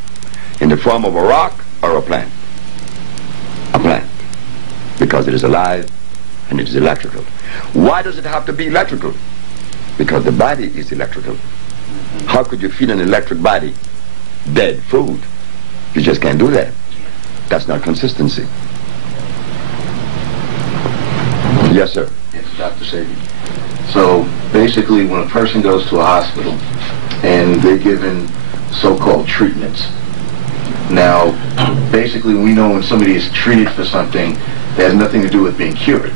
in the form of a rock or a plant. A plant, because it is alive and it is electrical. Why does it have to be electrical? Because the body is electrical. How could you feed an electric body dead food? You just can't do that. That's not consistency. Yes, sir. Yes, Dr. Sebi. So basically, when a person goes to a hospital and they're given so-called treatments, now basically we know when somebody is treated for something that has nothing to do with being cured.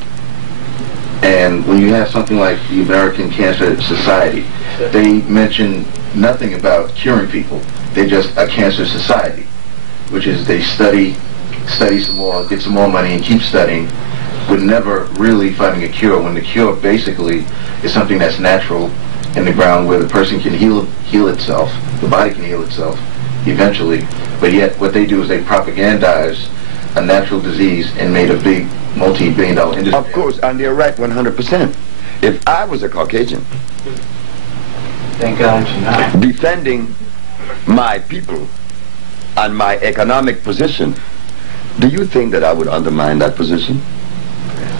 And when you have something like the American Cancer Society, they mention nothing about curing people. They're just a cancer society, which is they study some more, get some more money and keep studying, with never really finding a cure, when the cure basically is something that's natural in the ground, where the person can heal itself, the body can heal itself eventually. But yet what they do is they propagandize a natural disease and made a big multi-billion-dollar industry. Of course, and they're right 100%. If I was a Caucasian, Thank God you're not. defending my people and my economic position, do you think that I would undermine that position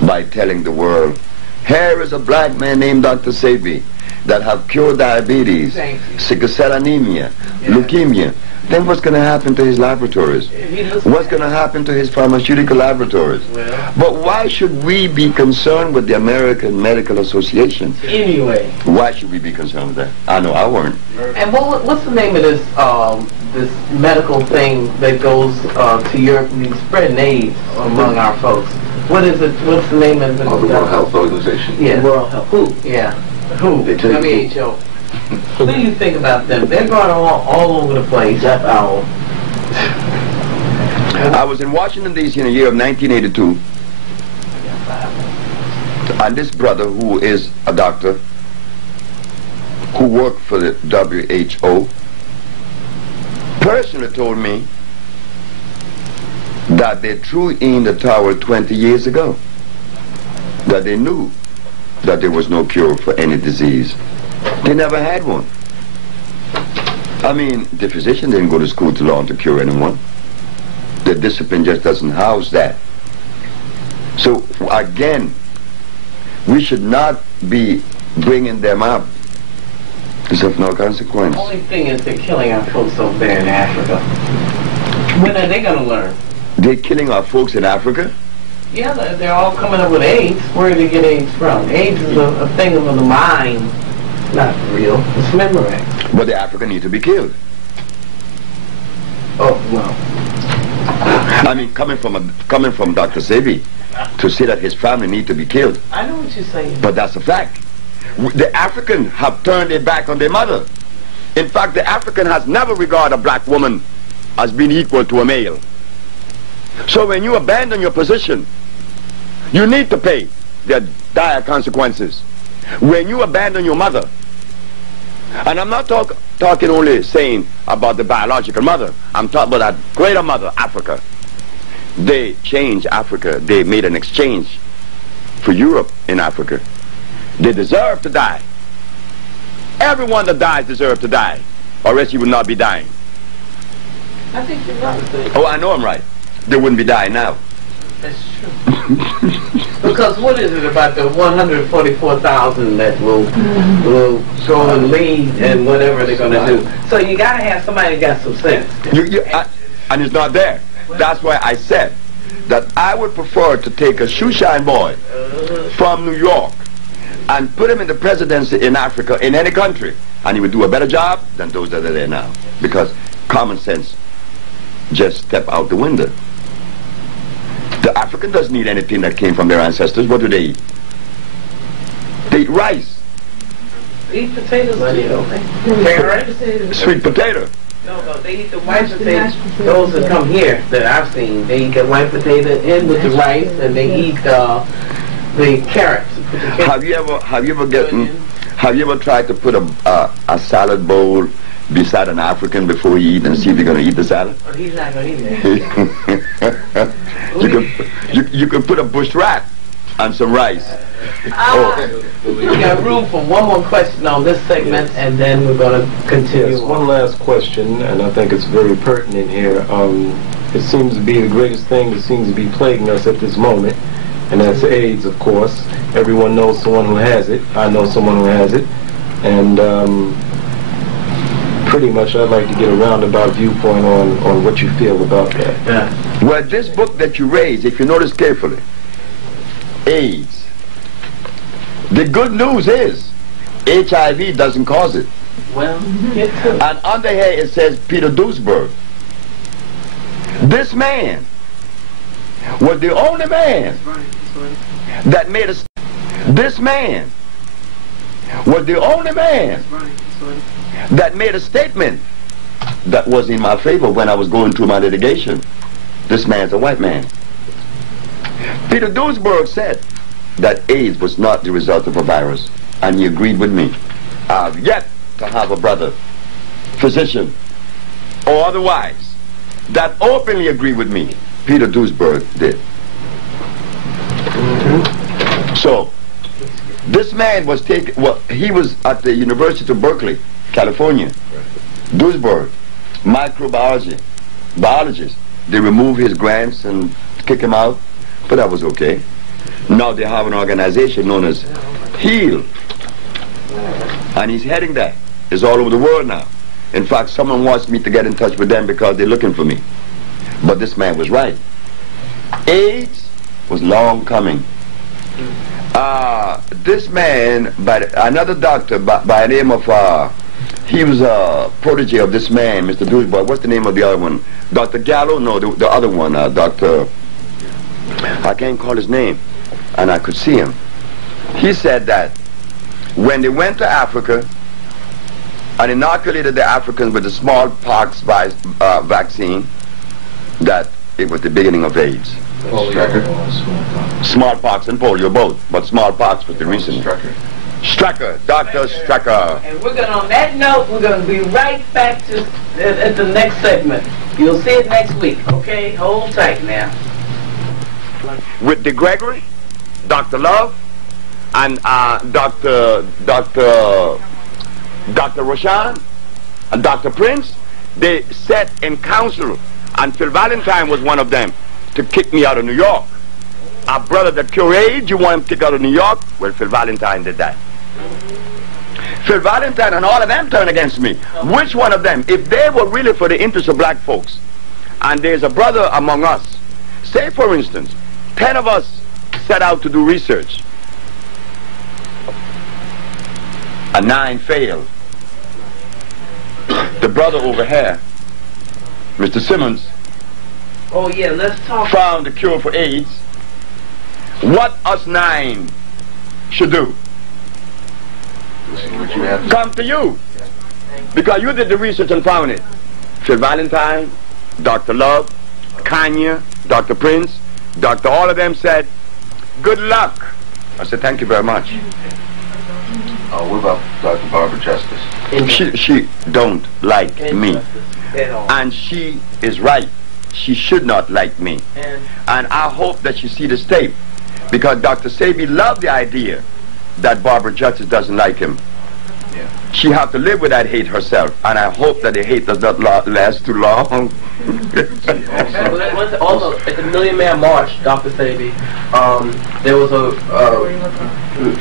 by telling the world, Here is a black man named Dr. Sebi that have cured diabetes, sickle cell anemia, leukemia. Then what's going to happen to his laboratories? What's going to happen to his pharmaceutical laboratories? But why should we be concerned with the American Medical Association? Anyway. Why should we be concerned with that? I know I weren't. And what's the name of this this medical thing that goes to Europe and spreading AIDS among our folks? What is it? What's the name of it? Oh, the World Health Organization. Yeah. World Health. Who? Yeah. Who? WHO. What do you think about them? They're going all over the place. I was in Washington, D.C. in the year of 1982. And this brother, who is a doctor, who worked for the WHO, personally told me that they threw in the towel 20 years ago. That they knew that there was no cure for any disease. They never had one. I mean, the physician didn't go to school to learn to cure anyone. The discipline just doesn't house that. So, again, we should not be bringing them up. It's of no consequence. The only thing is they're killing our folks over there in Africa. When are they going to learn? They're killing our folks in Africa? Yeah, they're all coming up with AIDS. Where do they get AIDS from? AIDS is a thing of the mind. Not real. It's memory. But the African need to be killed. Oh, well. I mean, coming from Dr. Sebi to say that his family need to be killed. I know what you're saying. But that's a fact. The African have turned their back on their mother. In fact, the African has never regarded a black woman as being equal to a male. So when you abandon your position, you need to pay the dire consequences. When you abandon your mother, and I'm not talking only saying about the biological mother, I'm talking about that greater mother, Africa. They changed Africa. They made an exchange for Europe in Africa. They deserve to die. Everyone that dies deserves to die, or else you would not be dying. I think you're right. Oh, I know I'm right. They wouldn't be dying now. That's true. Because what is it about the 144,000 that will go and lead and whatever they're going to do? So you got to have somebody that got some sense. And it's not there. That's why I said that I would prefer to take a shoeshine boy from New York and put him in the presidency in Africa, in any country, and he would do a better job than those that are there now. Because common sense just step out the window. The African doesn't eat anything that came from their ancestors. What do they eat? They eat rice. They eat potatoes too, don't they? Sweet potato. No, they eat the white potatoes. Those that come here that I've seen, they eat the white potato in with the rice, and they eat the carrots. Have you ever tried to put a salad bowl beside an African before you eat and see if you're going to eat the salad? Oh, he's not going to eat that. you can put a bush rat and some rice. We got room for one more question on this segment, and then we're going to continue. Yes, one last question, and I think it's very pertinent here. It seems to be the greatest thing that seems to be plaguing us at this moment, and that's AIDS, of course. Everyone knows someone who has it. I know someone who has it, and pretty much I'd like to get a roundabout viewpoint on what you feel about that. Yeah. Well, this book that you raised, if you notice carefully, AIDS. The good news is HIV doesn't cause it. Well, and under here it says Peter Duesberg. This man was the only man that made a... This man was the only man that made a statement that was in my favor when I was going through my litigation. This man's a white man. Peter Duesberg said that AIDS was not the result of a virus, and he agreed with me. I've yet to have a brother, physician, or otherwise, that openly agreed with me. Peter Duesberg did. So, this man was taken, well, he was at the University of Berkeley, California. Duesberg, microbiology, biologist. They removed his grants and kick him out, but that was okay. Now they have an organization known as HEAL. And he's heading that. It's all over the world now. In fact, someone wants me to get in touch with them because they're looking for me. But this man was right. AIDS was long coming. This man, another doctor by the name of, he was a protege of this man, Mr. Doucheboy. What's the name of the other one? Dr. Gallo? No, the other one, Dr. I can't call his name. And I could see him. He said that when they went to Africa and inoculated the Africans with the smallpox vaccine, that it was the beginning of AIDS. Smallpox and polio both, but smallpox was the reason. Strecker, Dr. Strecker. And we're going to, on that note, we're going to be right back to at the next segment. You'll see it next week, okay? Hold tight now. With De Gregory, Dr. Love, and Dr. Roshan, and Dr. Prince, they sat in council, and Phil Valentine was one of them, to kick me out of New York. Our brother that cure AIDS, you want him kicked out of New York? Well, Phil Valentine did that. Phil Valentine and all of them turned against me. Which one of them? If they were really for the interest of black folks, and there's a brother among us, say for instance, 10 of us set out to do research, and 9 failed. The brother over here, Mr. Simmons, oh yeah, let's talk. Found the cure for AIDS. What us 9 should do? Come to you. Because you did the research and found it. Phil Valentine, Dr. Love, Kanye, Dr. Prince, Dr. all of them said, good luck. I said, thank you very much. What about Dr. Barbara Justice? She don't like me. And she is right. She should not like me. And I hope that she see this tape. Because Dr. Sebi loved the idea that Barbara Justice doesn't like him. Yeah. She have to live with that hate herself. And I hope that the hate does not last too long. Also, at the Million Man March, Dr. Sebi, there was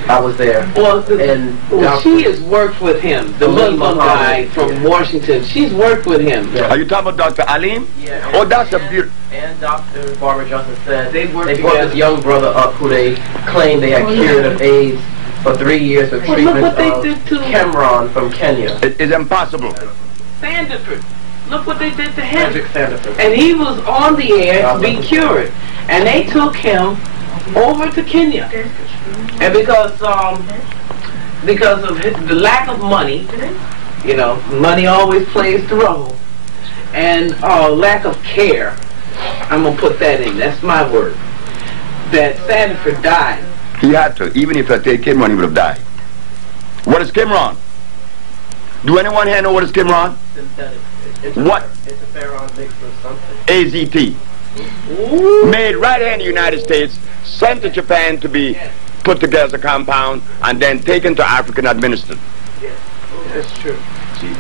I was there. Well, and she has worked with him, the Muslim guy from Washington. She's worked with him. Yeah. Are you talking about Dr. Alim? Yeah. Oh, that's a beautiful... And Dr. Barbara Justice said They brought together. this young brother up who they claimed they had cured of AIDS for 3 years of treatment look what they of did to Cameron from Kenya. It is impossible. Sandiford. Look what they did to him. Hendrik Sandiford. And he was on the air to be cured. And they took him over to Kenya. And because of the lack of money, you know, money always plays the role, and lack of care, I'm going to put that in, that's my word, that Sandiford died. He had to. Even if I take Cameron, he would have died. What is Cameron? Do anyone here know what is Cameron? Synthetic. What? Interferon mixed with something. AZT. Ooh. Made right here in the United States, sent to Japan to be put together as a compound, and then taken to Africa and administered. Yeah. That's true.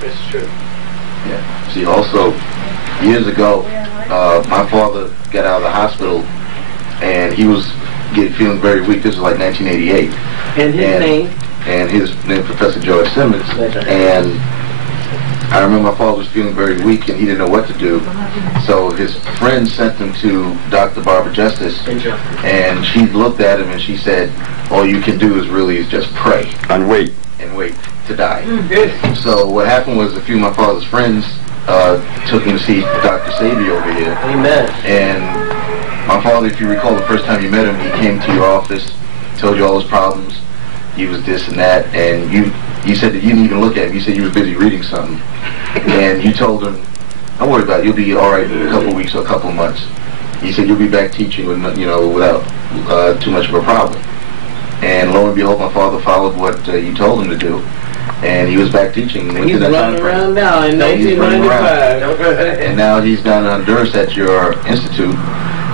That's true. Yeah. See, also, years ago, my father got out of the hospital, and he was feeling very weak. This was like 1988. And his name? And his name, Professor George Simmons. And I remember my father was feeling very weak, and he didn't know what to do. So his friend sent him to Dr. Barbara Justice, and she looked at him and she said, all you can do is just pray. And wait. And wait to die. So what happened was a few of my father's friends took him to see Dr. Sebi over here. Amen. And my father, if you recall, the first time you met him, he came to your office, told you all his problems. He was this and that, and you said that you didn't even look at him. You said you was busy reading something. And you told him, don't worry about it, you'll be all right in a couple of weeks or a couple of months. He said you'll be back teaching with, without too much of a problem. And lo and behold, my father followed what you told him to do, and he was back teaching. He's running around now in 1995. And now he's down in Honduras at your institute,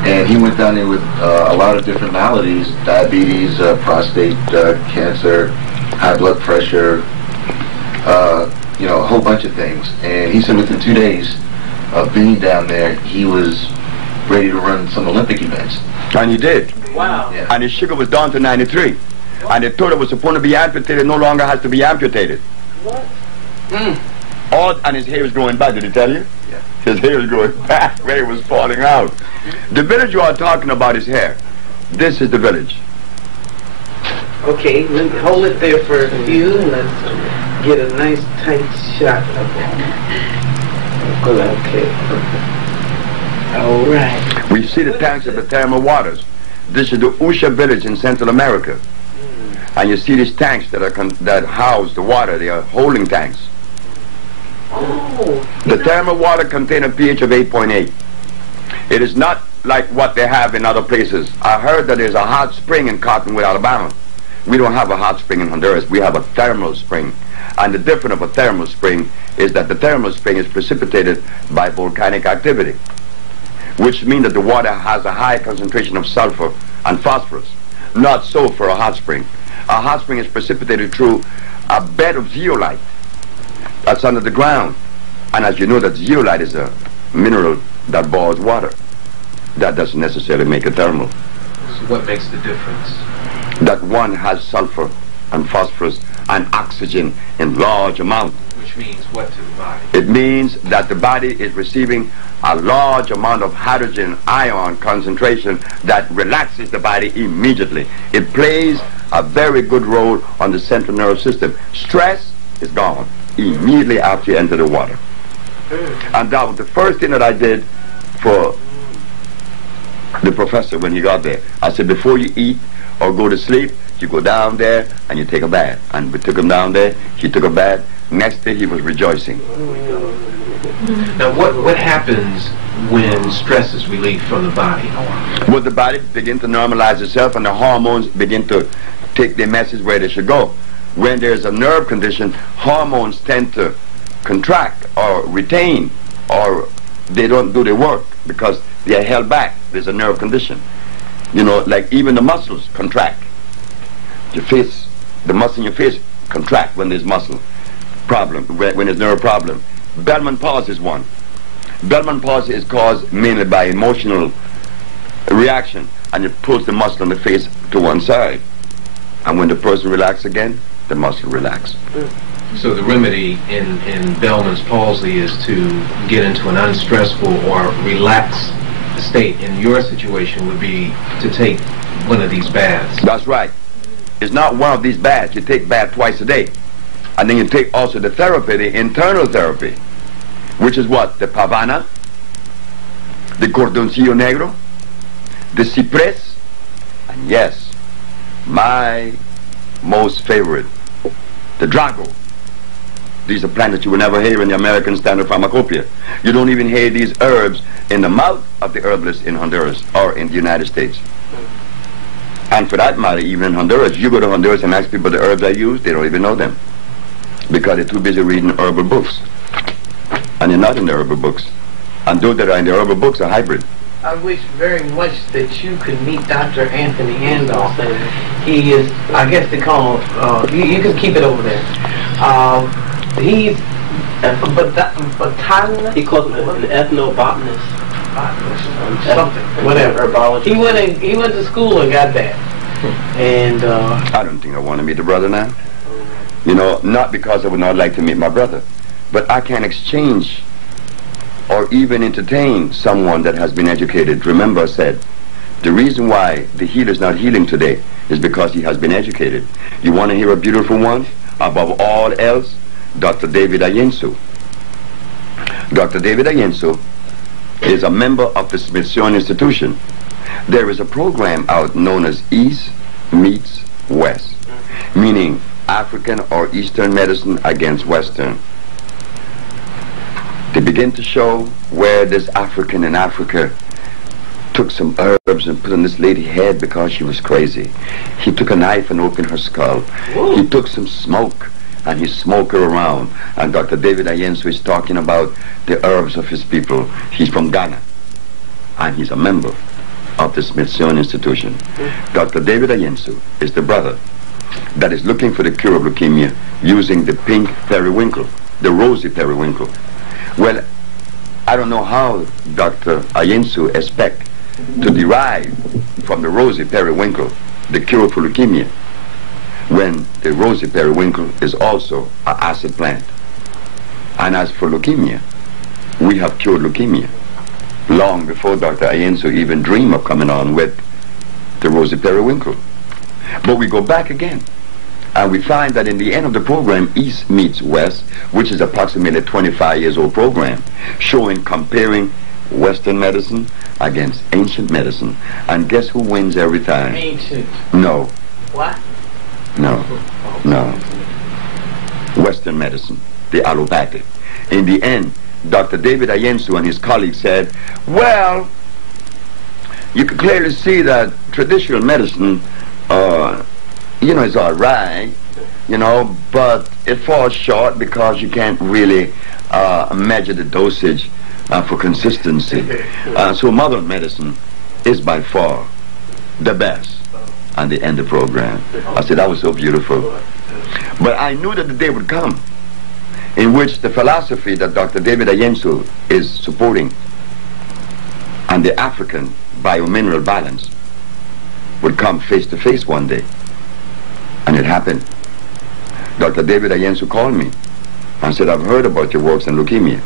and he went down there with a lot of different maladies: diabetes, prostate cancer, high blood pressure, a whole bunch of things. And he said within 2 days of being down there, he was ready to run some Olympic events. And he did. Wow. Yeah. And his sugar was down to 93. And they told it was supposed to be amputated, no longer has to be amputated. What? And his hair is growing back, did he tell you? Yeah. His hair is growing back where it was falling out. The village you are talking about is here. This is the village. Okay, let me hold it there for a few and let's get a nice tight shot of that. Okay. All right. We see the tanks of the thermal waters. This is the Usha village in Central America. And you see these tanks that house the water. They are holding tanks. Oh. The thermal water contains a pH of 8.8. It is not like what they have in other places. I heard that there's a hot spring in Cottonwood, Alabama. We don't have a hot spring in Honduras. We have a thermal spring. And the difference of a thermal spring is that the thermal spring is precipitated by volcanic activity, which means that the water has a high concentration of sulfur and phosphorus. Not so for a hot spring. A hot spring is precipitated through a bed of zeolite that's under the ground. And as you know, that zeolite is a mineral that boils water. That doesn't necessarily make it thermal. So what makes the difference? That one has sulfur and phosphorus and oxygen in large amount. Which means what to the body? It means that the body is receiving a large amount of hydrogen ion concentration that relaxes the body immediately. It plays a very good role on the central nervous system. Stress is gone immediately after you enter the water. And that was the first thing that I did for the professor when he got there. I said, before you eat or go to sleep, you go down there and you take a bath. And we took him down there, he took a bath. Next day he was rejoicing. Now what happens when stress is relieved from the body? Well, the body begin to normalize itself and the hormones begin to take their message where they should go. When there's a nerve condition, hormones tend to contract or retain, or they don't do their work because they are held back. There's a nerve condition. You know, like even the muscles contract. Your face, the muscle in your face contract when there's muscle problem, when there's nerve problem. Bellman palsy is one. Bellman palsy is caused mainly by emotional reaction, and it pulls the muscle in the face to one side. And when the person relaxes again, the muscle relaxes. So the remedy in Bellman's palsy is to get into an unstressful or relaxed state. In your situation would be to take one of these baths. That's right. It's not one of these baths. You take bath twice a day. And then you take also the therapy, the internal therapy, which is what? The pavana, the cordoncillo negro, the cypress, and yes, my most favorite, the drago. These are plants that you will never hear in the American Standard Pharmacopoeia. You don't even hear these herbs in the mouth of the herbalist in Honduras or in the United States. And for that matter, even in Honduras, you go to Honduras and ask people the herbs I use, they don't even know them. Because they're too busy reading herbal books. And they're not in the herbal books. And those that are in the herbal books are hybrid. I wish very much that you could meet Dr. Anthony Andoff. He is, I guess they call him, you can keep it over there. He's botanist. He calls him an ethnobotanist. Something, whatever. Herbology. He went to school and got that. And I don't think I want to meet the brother now. You know, not because I would not like to meet my brother, but I can't exchange or even entertain someone that has been educated. Remember I said, the reason why the healer is not healing today is because he has been educated. You want to hear a beautiful one? Above all else, Dr. David Ayensu. Dr. David Ayensu is a member of the Smithsonian Institution. There is a program out known as East Meets West, meaning African or Eastern medicine against Western. They begin to show where this African in Africa took some herbs and put on this lady's head because she was crazy. He took a knife and opened her skull. Whoa. He took some smoke and he smoked her around. And Dr. David Ayensu is talking about the herbs of his people. He's from Ghana and he's a member of the Smithsonian Institution. Dr. David Ayensu is the brother that is looking for the cure of leukemia using the pink periwinkle, the rosy periwinkle. Well, I don't know how Dr. Ayensu expects to derive from the rosy periwinkle, the cure for leukemia, when the rosy periwinkle is also an acid plant. And as for leukemia, we have cured leukemia long before Dr. Ayensu even dreamed of coming on with the rosy periwinkle. But we go back again, and we find that in the end of the program, East meets West, which is approximately a 25 years old program, showing, comparing Western medicine against ancient medicine. And guess who wins every time? Ancient. No. What? No. No. Western medicine, the allopathic. In the end, Dr. David Ayensu and his colleagues said, well, you can clearly see that traditional medicine, you know, is all right, you know, but it falls short because you can't really measure the dosage for consistency. So modern medicine is by far the best. And they end the program. I said, that was so beautiful. But I knew that the day would come in which the philosophy that Dr. David Ayensu is supporting and the African biomineral balance would come face to face one day. And it happened. Dr. David Ayensu called me and said, I've heard about your works on leukemia,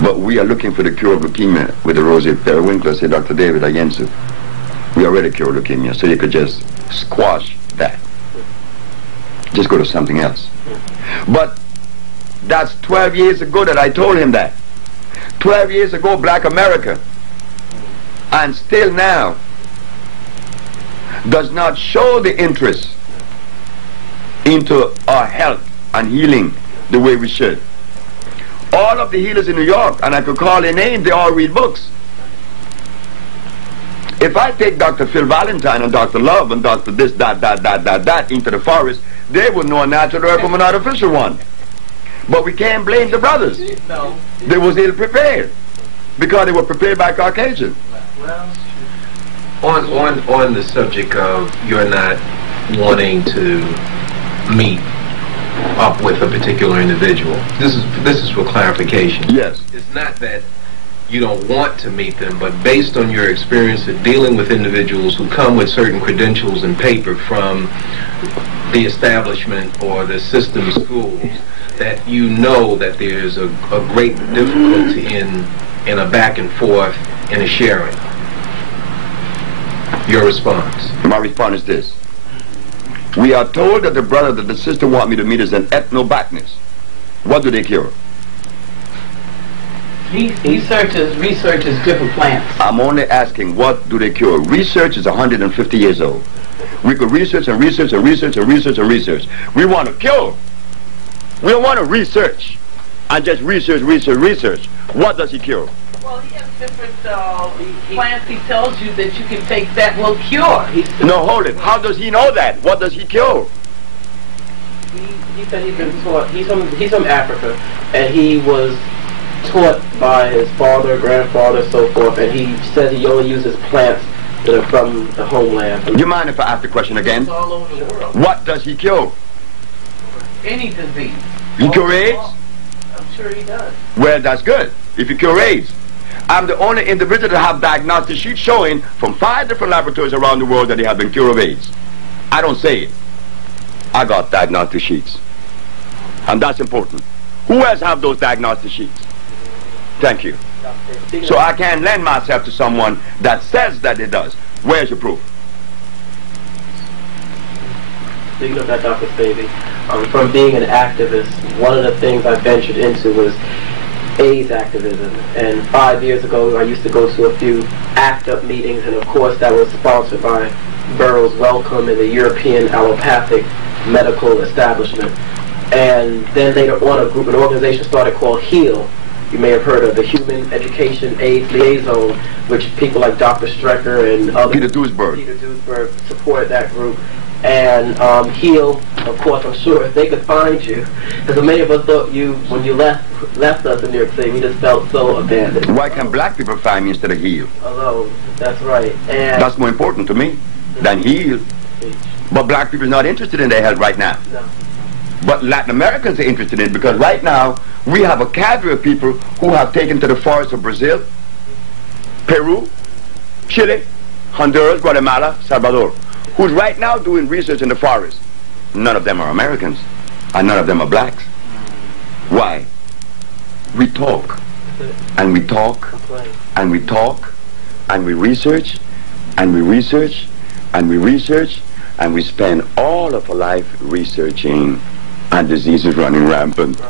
but we are looking for the cure of leukemia with the rosy periwinkle. I said, Dr. David Ayensu, we already cured leukemia, so you could just squash that. Just go to something else. But that's 12 years ago that I told him that. 12 years ago, Black America, and still now, does not show the interest into our health and healing the way we should. All of the healers in New York, and I could call their names, they all read books. If I take Dr. Phil Valentine and Dr. Love and Dr. this, that into the forest, they would know a natural herb from an artificial one. But we can't blame the brothers. No. They was ill prepared because they were prepared by Caucasians. Well, On the subject of you're not wanting to meet up with a particular individual, this is for clarification. Yes. It's not that you don't want to meet them, but based on your experience of dealing with individuals who come with certain credentials and paper from the establishment or the system schools, that you know that there's a great difficulty in a back and forth and a sharing. Your response? My response is this. We are told that the brother that the sister want me to meet is an ethnobotanist. What do they cure? he researches different plants. I'm only asking, what do they cure? Research is 150 years old. We could research and research and research and research and research. We want to cure. We don't want to research and just research. What does he cure? Well, he has different plants. He tells you that you can take that will cure. No, hold it. How does he know that? What does he cure? He said he's been taught. He's from Africa, and he was taught by his father, grandfather, so forth. And he says he only uses plants that are from the homeland. You mind if I ask the question again? It's all over the world. What does he cure? Any disease. He cure AIDS? I'm sure he does. Well, that's good. If you cure AIDS. I'm the only individual to have diagnostic sheets showing from 5 different laboratories around the world that they have been cured of AIDS. I don't say it. I got diagnostic sheets. And that's important. Who else have those diagnostic sheets? Thank you. So I can't lend myself to someone that says that it does. Where's your proof? Speaking of that, Dr. Sebi, from being an activist, one of the things I ventured into was AIDS activism. And 5 years ago, I used to go to a few ACT UP meetings, and of course that was sponsored by Burroughs Wellcome and the European Allopathic Medical Establishment. And then later on, an organization started called HEAL. You may have heard of the Human Education AIDS Liaison, which people like Dr. Strecker and others, Peter Duisberg, supported that group. And HEAL, of course, I'm sure if they could find you, because many of us thought when you left us in New York City, we just felt so abandoned. Why can black people find me instead of HEAL? Alone, that's right. And that's more important to me than HEAL. But black people are not interested in their health right now. No. But Latin Americans are interested in it, because right now we have a cadre of people who have taken to the forests of Brazil, Peru, Chile, Honduras, Guatemala, Salvador, who's right now doing research in the forest. None of them are Americans, and none of them are blacks. Why? We talk, and we talk, and we talk, and we research, and we research, and we research, and we spend all of our life researching, and disease is running rampant.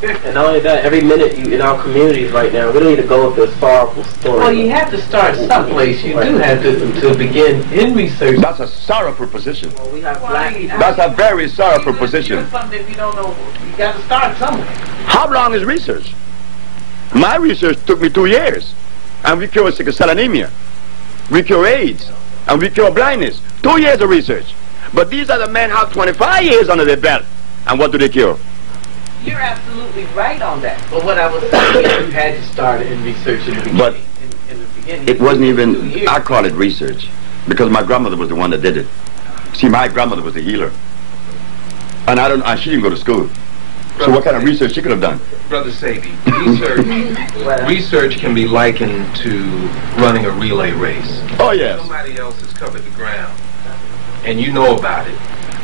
And not only that, every minute in our communities right now, we don't need to go with the sorrowful story. Well, you have to start someplace. You do have to begin in research. That's a sorrowful position. Well, we have black. That's a very sorrowful position. Do something if you don't know. You got to start somewhere. How long is research? My research took me 2 years, and we cure sickle cell anemia, we cure AIDS, and we cure blindness. 2 years of research. But these other men have 25 years under their belt, and what do they cure? You're absolutely right on that. But what I was saying is you had to start in research in the beginning. But in the beginning, it wasn't 2 even, years. I call it research, because my grandmother was the one that did it. See, my grandmother was a healer, and she didn't go to school. So what kind of research she could have done? Brother Sebi, research can be likened to running a relay race. Oh, yes. Somebody else has covered the ground, and you know about it.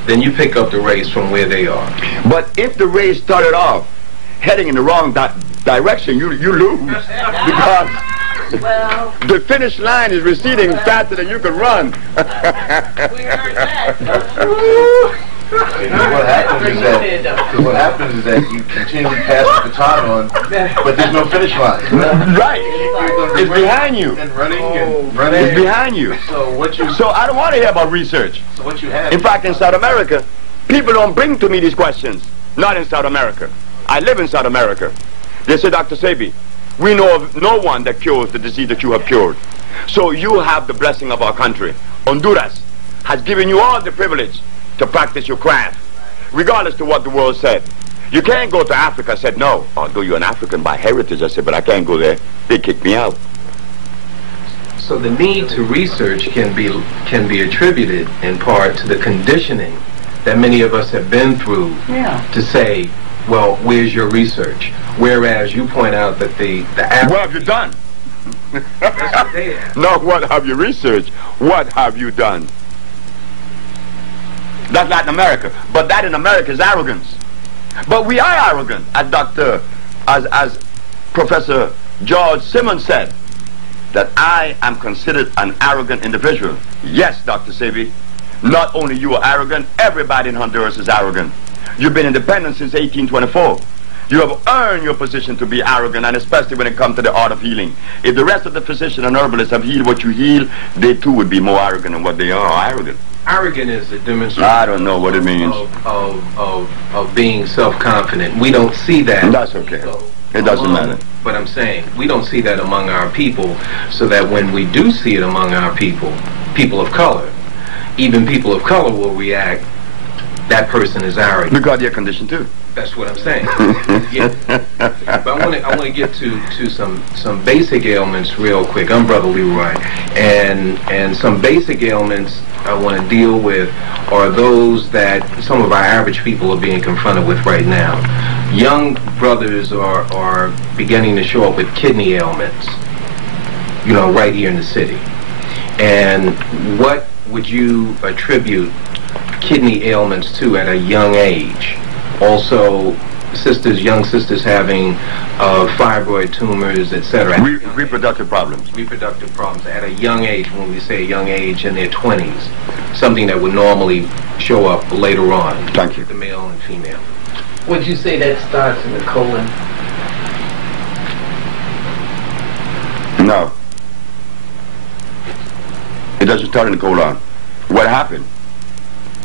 Then you pick up the race from where they are. But if the race started off heading in the wrong direction, you lose. Because the finish line is receding faster than you can run. We heard that. What happens is that you continually pass the baton on, but there's no finish line. Right. It's behind you. And running and running. It's behind you. So I don't want to hear about research. So what you have. In fact, in South America, people don't bring to me these questions. Not in South America. I live in South America. They say, Dr. Sebi, we know of no one that cures the disease that you have cured. So you have the blessing of our country. Honduras has given you all the privilege to practice your craft, regardless to what the world said. You can't go to Africa. I said, no. Although you're an African by heritage, I said, but I can't go there. They kicked me out. So the need to research can be attributed in part to the conditioning that many of us have been through to say, well, where's your research? Whereas you point out that what have you done? That's what they ask. No, what have you researched? What have you done? That's Latin America. But that in America is arrogance. But we are arrogant, as Professor George Simmons said, that I am considered an arrogant individual. Yes, Dr. Sebi, not only you are arrogant, everybody in Honduras is arrogant. You've been independent since 1824. You have earned your position to be arrogant, and especially when it comes to the art of healing. If the rest of the physicians and herbalists have healed what you heal, they too would be more arrogant than what they are arrogant. Arrogant is a demonstration. I don't know what it means. Of being self-confident. We don't see that. That's okay. It doesn't matter. But I'm saying we don't see that among our people, so that when we do see it among our people, people of color, even people of color will react, that person is arrogant. Because they're conditioned too. That's what I'm saying. Yeah. But I want to get to some basic ailments real quick. I'm Brother Leroy, and some basic ailments I want to deal with are those that some of our average people are being confronted with right now. Young brothers are beginning to show up with kidney ailments, right here in the city. And what would you attribute kidney ailments to at a young age? Also, young sisters having fibroid tumors, etc. Reproductive problems. Reproductive problems at a young age. When we say young age, in their 20s, something that would normally show up later on. Thank you. The male and female. Would you say that starts in the colon? No. It doesn't start in the colon. What happened?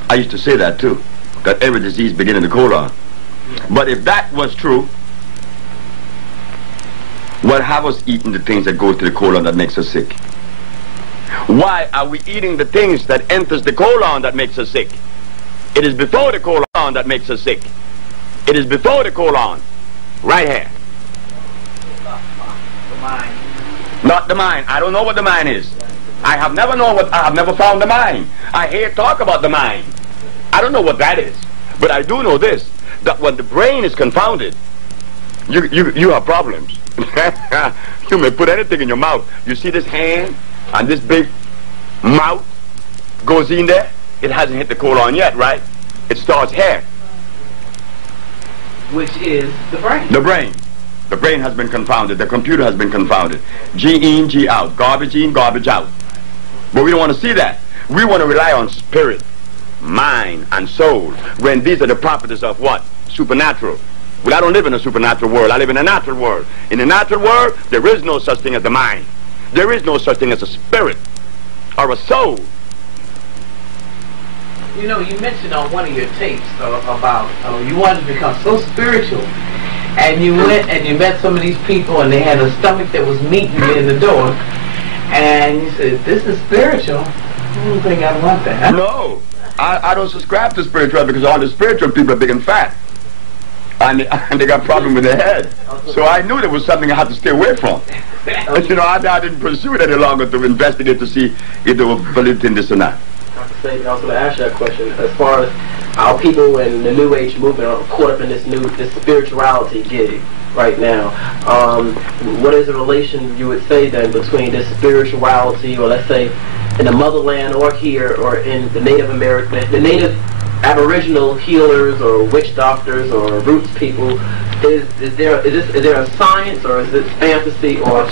I used to say that too, that every disease begins in the colon. But if that was true, what have us eating the things that go to the colon that makes us sick? Why are we eating the things that enters the colon that makes us sick? It is before the colon that makes us sick. It is before the colon, right here. The mind. Not the mind. I don't know what the mind is. I have never found the mind. I hear talk about the mind. I don't know what that is. But I do know this, that when the brain is confounded, you have problems. You may put anything in your mouth. You see this hand and this big mouth goes in there. It hasn't hit the colon yet, right? It starts here. Which is the brain. The brain. The brain has been confounded. The computer has been confounded. G in, G out. Garbage in, garbage out. But we don't want to see that. We want to rely on spirit, mind, and soul, when these are the properties of what? Supernatural. Well, I don't live in a supernatural world. I live in a natural world. In the natural world, there is no such thing as the mind. There is no such thing as a spirit or a soul. You know, you mentioned on one of your tapes about you wanted to become so spiritual, and you went and you met some of these people, and they had a stomach that was meeting you in the door, and you said, "This is spiritual." I don't think I want that. No, I don't subscribe to spirituality, because all the spiritual people are big and fat, and they got problems with their head. So I knew there was something I had to stay away from. You know, I didn't pursue it any longer to investigate to see if they were believed in this or not. I was going to ask you that question. As far as how people in the New Age movement are caught up in this spirituality gig right now, what is the relation you would say then between this spirituality, or let's say in the motherland or here, or in the Native American, the Native Aboriginal healers or witch doctors or roots people? Is there a science, or is it fantasy, or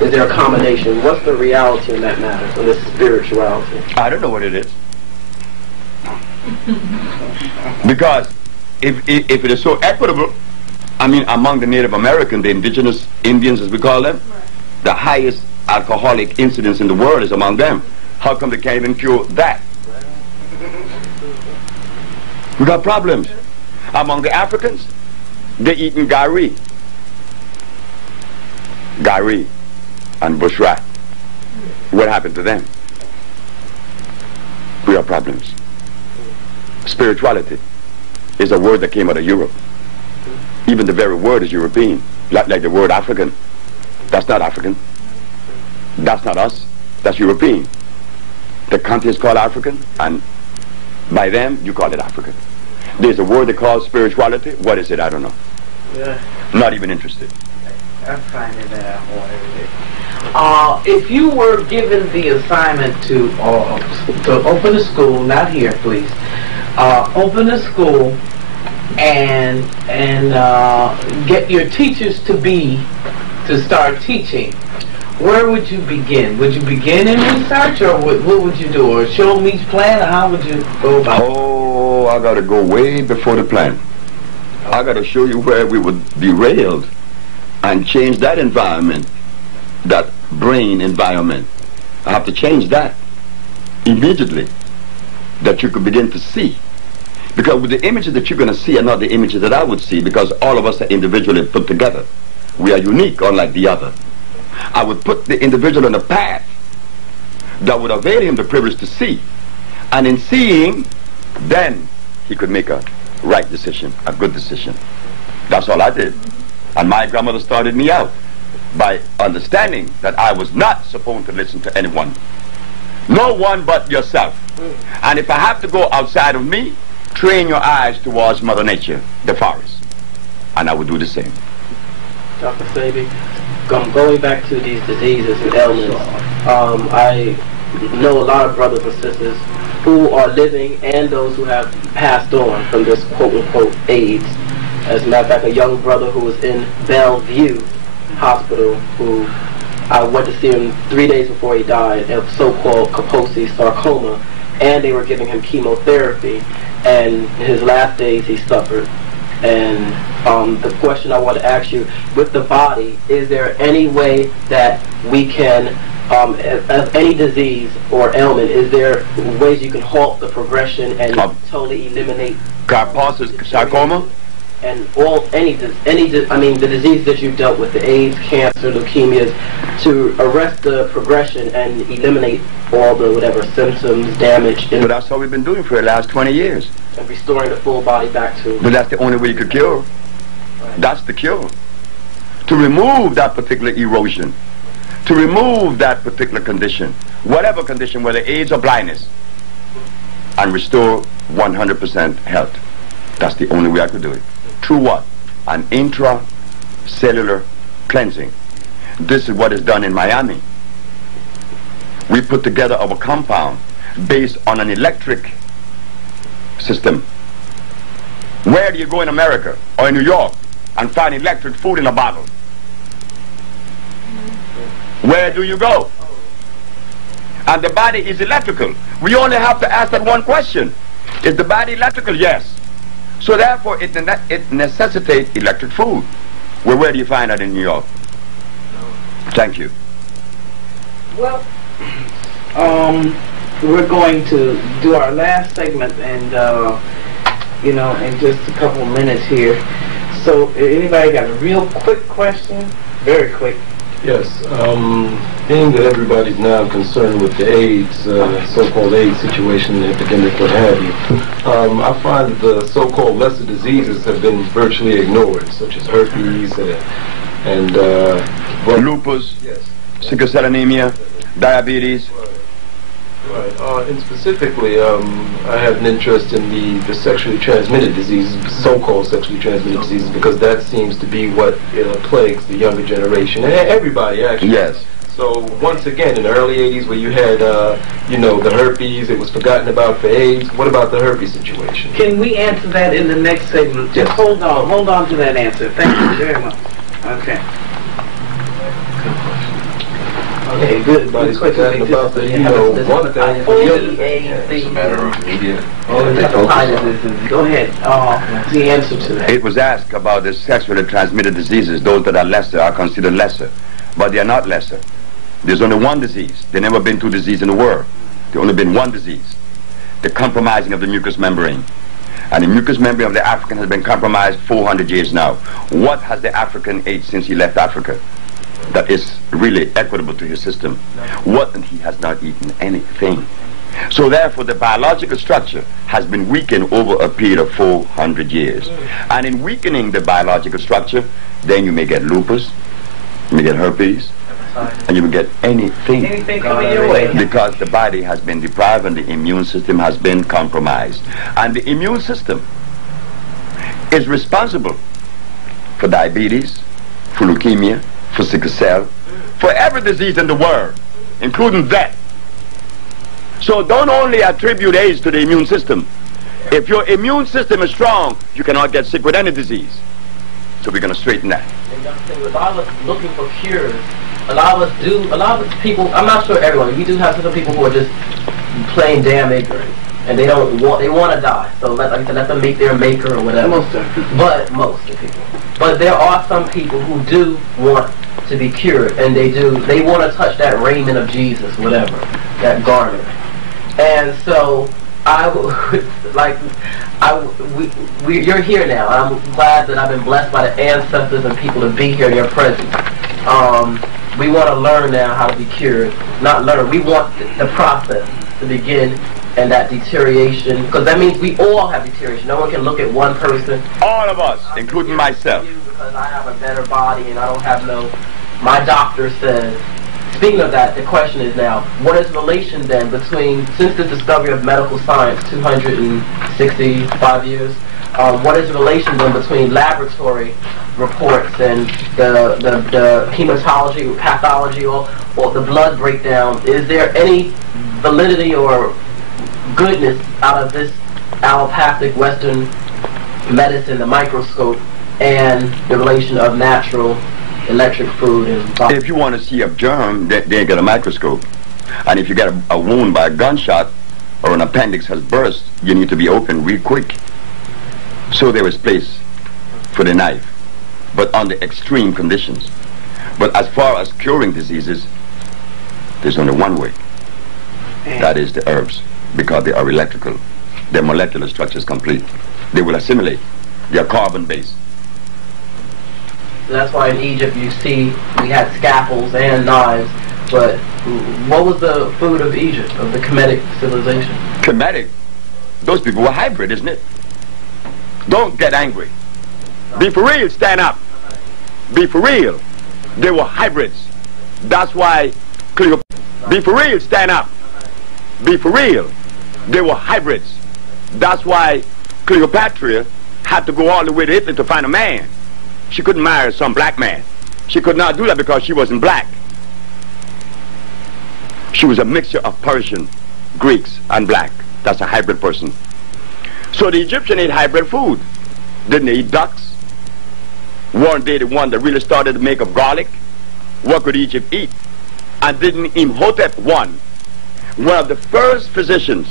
is there a combination? What's the reality in that matter, in this spirituality? I don't know what it is. Because if it is so equitable, I mean, among the Native American, the indigenous Indians as we call them, the highest alcoholic incidence in the world is among them. How come they can't even cure that? We got problems. Among the Africans, they eating gari and bush rat. What happened to them? We have problems. Spirituality is a word that came out of Europe. Even the very word is European, like the word African. That's not African. That's not us. That's European. The country is called African, and by them, you call it African. There's a word they call spirituality. What is it? I don't know. Yeah. Not even interested. I'm finding that out. If you were given the assignment to open a school, not here, please, open a school and get your teachers to start teaching, where would you begin? Would you begin in research, or what would you do? Or show them each plan, or how would you go about it? Oh, I got to go way before the plan. I got to show you where we were derailed and change that environment, that brain environment. I have to change that immediately, that you could begin to see. Because with the images that you're going to see are not the images that I would see, because all of us are individually put together. We are unique, unlike the other. I would put the individual on a path that would avail him the privilege to see. And in seeing, then he could make a right decision, a good decision. That's all I did. And my grandmother started me out by understanding that I was not supposed to listen to anyone. No one but yourself. And if I have to go outside of me, train your eyes towards Mother Nature, the forest. And I would do the same. Dr. Sebi, going back to these diseases and ailments, I know a lot of brothers and sisters who are living and those who have passed on from this quote-unquote AIDS. As a matter of fact, a young brother who was in Bellevue Hospital, who I went to see him 3 days before he died, of so-called Kaposi sarcoma, and they were giving him chemotherapy, and in his last days he suffered. And the question I want to ask you, with the body, is there any way that we can, of any disease or ailment, is there ways you can halt the progression and totally eliminate Kaposi sarcoma? And the disease that you've dealt with, the AIDS, cancer, leukemias, to arrest the progression and eliminate all the whatever symptoms, damage. But that's what we've been doing for the last 20 years. And restoring the full body back to... But that's the only way you could cure. Right. That's the cure. To remove that particular erosion, to remove that particular condition, whatever condition, whether AIDS or blindness, and restore 100% health. That's the only way I could do it. Through what? An intracellular cleansing. This is what is done in Miami. We put together our compound based on an electric system. Where do you go in America or in New York and find electric food in a bottle? Where do you go? And the body is electrical. We only have to ask that one question. Is the body electrical? Yes. So therefore it necessitates electric food. Well, where do you find that in New York? Thank you. Well, we're going to do our last segment, and you know, in just a couple of minutes here. So, anybody got a real quick question? Very quick. Yes. Being that everybody's now concerned with the AIDS, so-called AIDS situation, epidemic, what have you, I find that the so-called lesser diseases have been virtually ignored, such as herpes and lupus, yes, sickle cell anemia, diabetes. Right. And specifically, I have an interest in the sexually transmitted diseases, so-called sexually transmitted diseases, because that seems to be what plagues the younger generation, and everybody actually. Yes. So once again, in the early 80s, where you had, you know, the herpes, it was forgotten about for AIDS. What about the herpes situation? Can we answer that in the next segment? Just hold on to that answer. Thank you very much. Okay. Okay, good. Everybody's forgotten about the, you know, one thing. It's a matter of media. Go ahead. The answer to that. It was asked about the sexually transmitted diseases. Those that are lesser are considered lesser, but they are not lesser. There's only one disease. There's never been two diseases in the world. There's only been one disease, the compromising of the mucous membrane. And the mucous membrane of the African has been compromised 400 years now. What has the African ate since he left Africa that is really equitable to his system? What? And he has not eaten anything. So therefore the biological structure has been weakened over a period of 400 years. And in weakening the biological structure, then you may get lupus, you may get herpes, and you will get anything. Anything coming your way. Because the body has been deprived and the immune system has been compromised. And the immune system is responsible for diabetes, for leukemia, for sickle cell, for every disease in the world, including that. So don't only attribute AIDS to the immune system. If your immune system is strong, you cannot get sick with any disease. So we're going to straighten that. A lot of us looking for cures. A lot of us people, I'm not sure everyone, we do have some people who are just plain damn ignorant. And they want to die. So let them make their maker or whatever. Most of the people. But there are some people who do want to be cured, and they want to touch that raiment of Jesus, whatever, that garment. And so you're here now. I'm glad that I've been blessed by the ancestors and people to be here in your presence. We want to learn now how to be cured. Not learn. We want the process to begin. And that deterioration, because that means we all have deterioration. No one can look at one person. All of us, including myself. Because I have a better body and I don't have no. My doctor says. Speaking of that, the question is now, what is the relation then between, since the discovery of medical science 265 years, what is the relation then between laboratory reports and the hematology, pathology, or the blood breakdown? Is there any validity or goodness out of this allopathic Western medicine, the microscope, and the relation of natural electric food and body? If you want to see a germ, then get a microscope. And if you get a wound by a gunshot or an appendix has burst, you need to be open real quick. So there is place for the knife, but under extreme conditions. But as far as curing diseases, there's only one way. That is the herbs, because they are electrical. Their molecular structure is complete. They will assimilate. They are carbon-based. That's why in Egypt you see we had scalpels and knives, but what was the food of Egypt, of the Kemetic civilization? Kemetic? Those people were hybrid, isn't it? Don't get angry. Be for real, stand up. Be for real. They were hybrids. That's why Cleopatra. Be for real, stand up. Be for real. They were hybrids. That's why Cleopatra had to go all the way to Italy to find a man. She couldn't marry some black man. She could not do that because she wasn't black. She was a mixture of Persian, Greeks, and black. That's a hybrid person. So the Egyptian ate hybrid food. Didn't they eat ducks? Weren't they the one that really started to make up garlic? What could Egypt eat? And didn't Imhotep I, one of the first physicians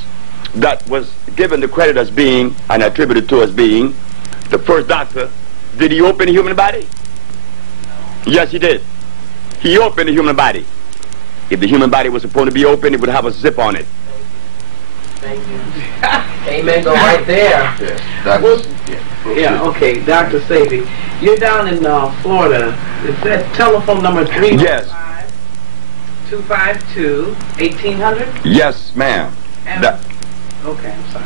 that was given the credit as being, and attributed to as being, the first doctor, did he open the human body? Yes, he did. He opened the human body. If the human body was supposed to be open, it would have a zip on it. Thank you. Amen. Go right there. Yeah, okay, Dr. Sebi. You're down in Florida. Is that telephone number 315? Yes. 252-1800? Yes, ma'am. Okay, I'm sorry.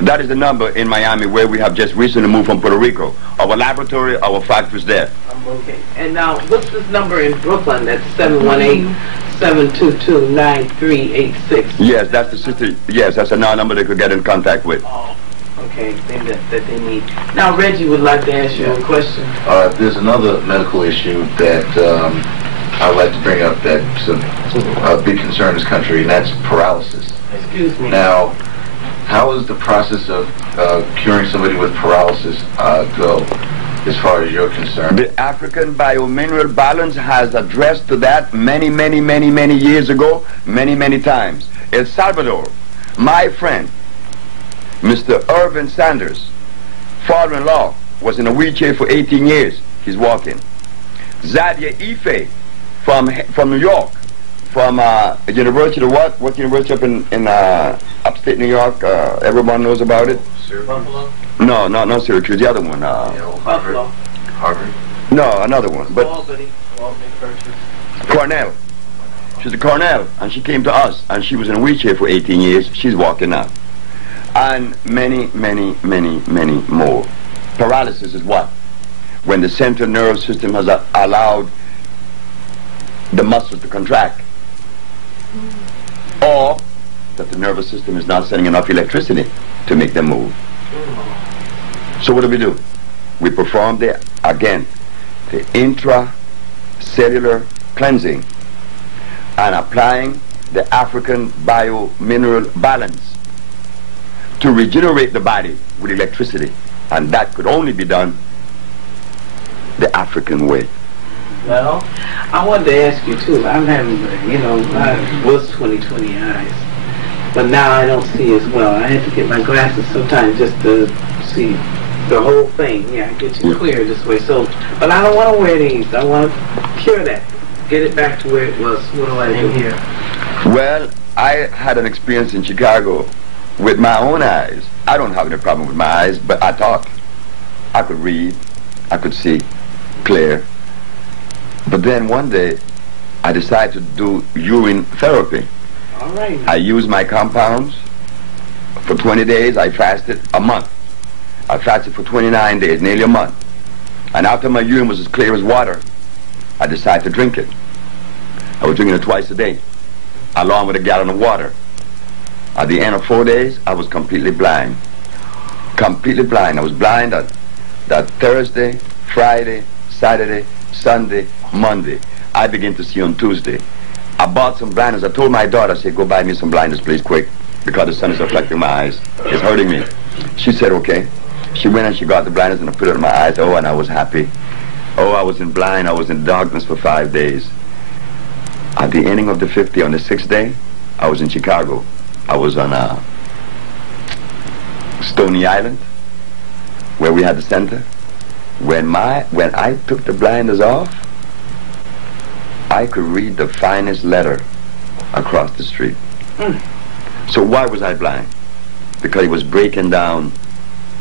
That is the number in Miami where we have just recently moved from Puerto Rico. Our laboratory, our factory's there. Okay. And now, what's this number in Brooklyn? That's 718-722-9386. Yes, that's the sister. Yes, that's another number they could get in contact with. Oh, okay. That they need. Now, Reggie would like to ask you a question. There's another medical issue that I'd like to bring up that's a big concern in this country, and that's paralysis. Excuse me. Now, how does the process of curing somebody with paralysis go, as far as you're concerned? The African Biomineral Balance has addressed to that many years ago, many times. El Salvador, my friend, Mr. Irvin Sanders, father-in-law, was in a wheelchair for 18 years. He's walking. Zadia Ife from New York, from University of what university up in upstate New York? Everyone knows about it. Buffalo? No, not Syracuse. The other one. Buffalo. Harvard? No, another one. But Albany. Cornell. She's a Cornell, and she came to us, and she was in a wheelchair for 18 years. She's walking now, and many more. Paralysis is what? When the central nervous system has allowed the muscles to contract, or that the nervous system is not sending enough electricity to make them move. So what do? We perform the intracellular cleansing and applying the African Biomineral Balance to regenerate the body with electricity, and that could only be done the African way. Well, I wanted to ask you too. I'm having, I was 20/20 eyes, but now I don't see as well. I had to get my glasses sometimes just to see the whole thing. Yeah, I get you clear this way. So, but I don't want to wear these. I want to cure that, get it back to where it was. What do I do here? Well, I had an experience in Chicago with my own eyes. I don't have any problem with my eyes, but I talk. I could read. I could see clear. But then one day, I decided to do urine therapy. All right. I used my compounds for 20 days. I fasted a month. I fasted for 29 days, nearly a month. And after my urine was as clear as water, I decided to drink it. I was drinking it twice a day, along with a gallon of water. At the end of 4 days, I was completely blind. Completely blind. I was blind on that Thursday, Friday, Saturday, Sunday, Monday. I began to see on Tuesday. I bought some blinders. I told my daughter, I said, go buy me some blinders, please, quick, because the sun is reflecting my eyes. It's hurting me. She said, okay. She went and she got the blinders and I put it on my eyes. Oh, and I was happy. Oh, I was in blind. I was in darkness for 5 days. At the ending of the 50, on the 6th day, I was in Chicago. I was on Stony Island, where we had the center. When I took the blinders off, I could read the finest letter across the street. So why was I blind? Because it was breaking down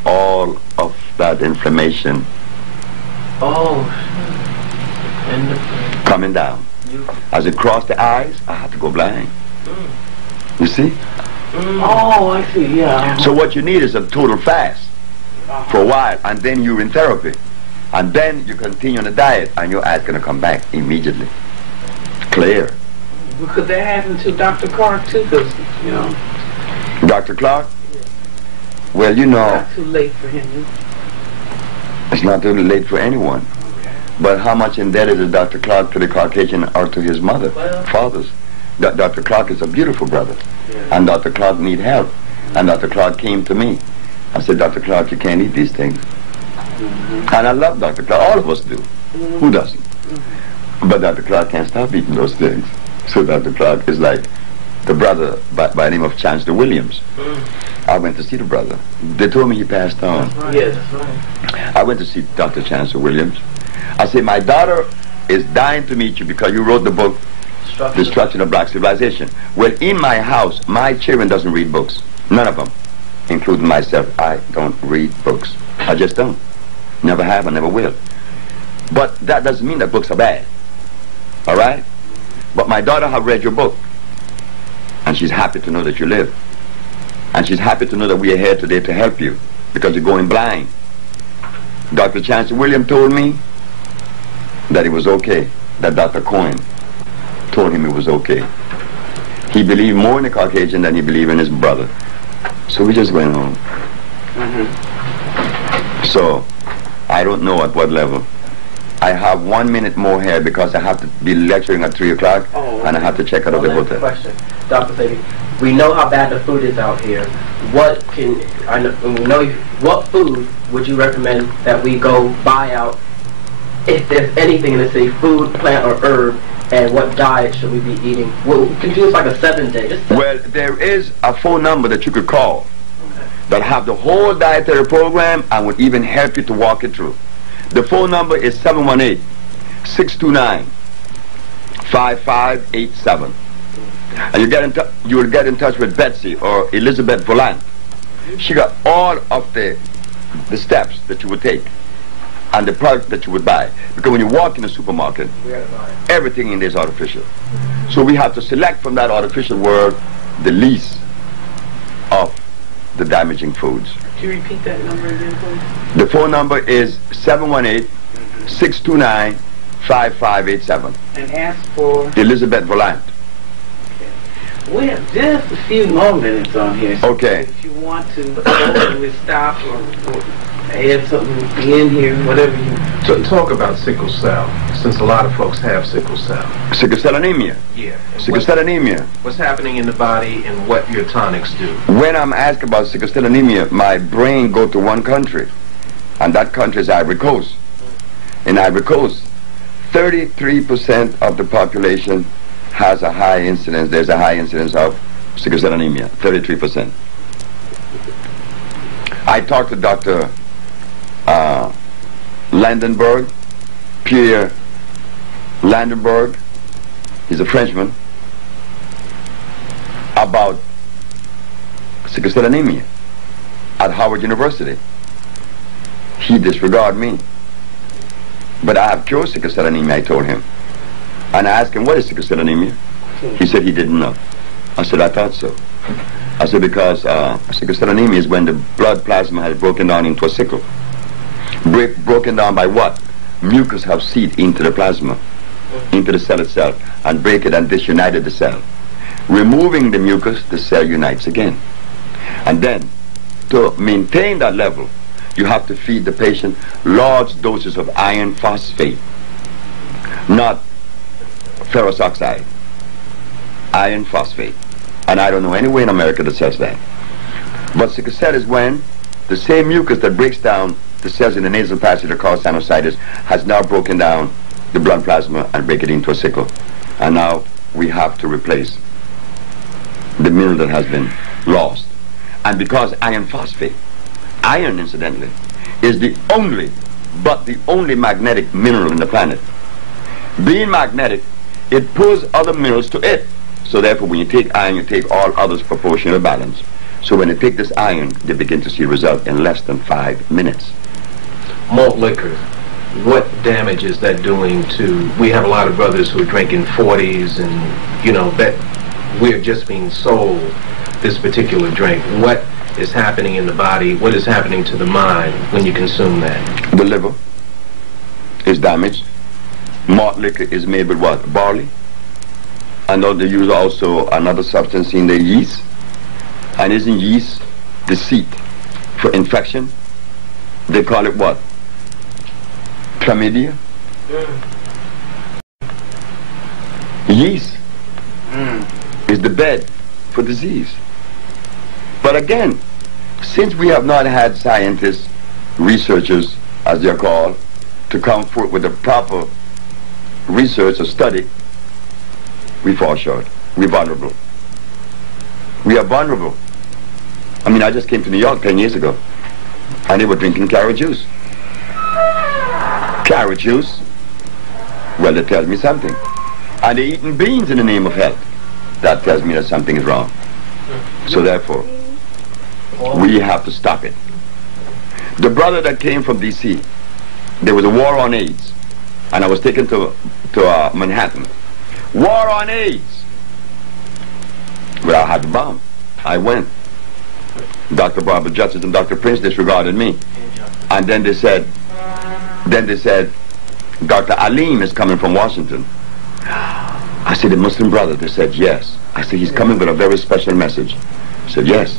all of that inflammation. Coming down. As it crossed the eyes, I had to go blind. You see? Oh, I see, yeah. So what you need is a total fast for a while, and then you're in therapy. And then you continue on the diet, and your eyes going to come back immediately. Clear. Could that happen to Dr. Clark, too? Because, Dr. Clark? Well, not too late for him. It's not too late for anyone. But how much indebted is Dr. Clark to the Caucasian or to his mother, fathers? Dr. Clark is a beautiful brother, and Dr. Clark need help, and Dr. Clark came to me. I said, Dr. Clark, you can't eat these things. And I love Dr. Clark. All of us do. Who doesn't? But Dr. Clark can't stop eating those things. So Dr. Clark is like the brother by the name of Chancellor Williams. I went to see the brother. They told me he passed on. Yes, that's right. I went to see Dr. Chancellor Williams. I said, my daughter is dying to meet you because you wrote the book, Destruction of Black Civilization. Well, in my house, my children doesn't read books. None of them, including myself. I don't read books. I just don't. Never have and never will. But that doesn't mean that books are bad. All right? But my daughter has read your book. And she's happy to know that you live. And she's happy to know that we are here today to help you because you're going blind. Dr. Chancellor Williams told me that it was okay, that Dr. Cohen told him it was okay. He believed more in the Caucasian than he believed in his brother. So we just went home. So I don't know at what level. I have 1 minute more here because I have to be lecturing at 3 o'clock and I have to check out of the hotel. Question, Dr. Sebi. We know how bad the food is out here. What food would you recommend that we go buy out if there's anything in the city, food, plant, or herb, and what diet should we be eating? Well, can you do this like a 7-day? Well, there is a phone number that you could call that have the whole dietary program and would even help you to walk it through. The phone number is 718-629-5587. And you will get in touch with Betsy or Elizabeth Volant. She got all of the steps that you would take and the product that you would buy. Because when you walk in a supermarket, everything in there is artificial. So we have to select from that artificial world the least of the damaging foods. Can you repeat that number again, please? The phone number is 718-629-5587. And ask for? Elizabeth Volant. We have just a few more minutes on here. So okay. If you want to we'll stop or add something in here, whatever you... So talk about sickle cell, since a lot of folks have sickle cell. Sickle cell anemia. Yeah. Sickle cell anemia. What's happening in the body and what your tonics do? When I'm asked about sickle cell anemia, my brain goes to one country, and that country is Ivory Coast. In Ivory Coast, 33% of the population has a high incidence. There's a high incidence of sickle cell anemia, 33%. I talked to Dr. Landenberg, Pierre Landenberg, he's a Frenchman, about sickle cell anemia at Howard University. He disregarded me. But I have cured sickle cell anemia, I told him. And I asked him, what is sickle cell anemia? He said he didn't know. I said, I thought so. I said, because sickle cell anemia is when the blood plasma has broken down into a sickle. Broken down by what? Mucus have seeped into the plasma, into the cell itself, and break it and disunited the cell. Removing the mucus, the cell unites again. And then, to maintain that level, you have to feed the patient large doses of iron phosphate, not ferrous oxide, iron phosphate. And I don't know anywhere in America that says that. But sickle cell is when the same mucus that breaks down the cells in the nasal passage that cause sinusitis has now broken down the blood plasma and break it into a sickle. And now we have to replace the mineral that has been lost. And because iron phosphate, iron incidentally, is the only magnetic mineral in the planet. Being magnetic, it pulls other minerals to it. So therefore, when you take iron, you take all others proportional balance. So when they take this iron, they begin to see result in less than 5 minutes. Malt liquor, what damage is that doing to... We have a lot of brothers who are drinking 40s and, you know, that we're just being sold this particular drink. What is happening in the body? What is happening to the mind when you consume that? The liver is damaged. Malt liquor is made with what? Barley. And they use also another substance in the yeast. And isn't yeast the seed for infection? They call it what? Chlamydia? Yeast. is the bed for disease. But again, since we have not had scientists, researchers, as they're called, to come forth with the proper research or study, we fall short. We're vulnerable. We are vulnerable. I mean, I just came to New York 10 years ago, and they were drinking carrot juice. Carrot juice? Well, that tells me something. And they're eating beans in the name of health. That tells me that something is wrong. So therefore, we have to stop it. The brother that came from D.C., there was a war on AIDS, and I was taken to Manhattan. War on AIDS! Well, I had the bomb. I went. Dr. Barbara Justice and Dr. Prince disregarded me. And then they said, Dr. Alim is coming from Washington. I said, the Muslim brother? They said, yes. I said, he's coming with a very special message. I said, yes.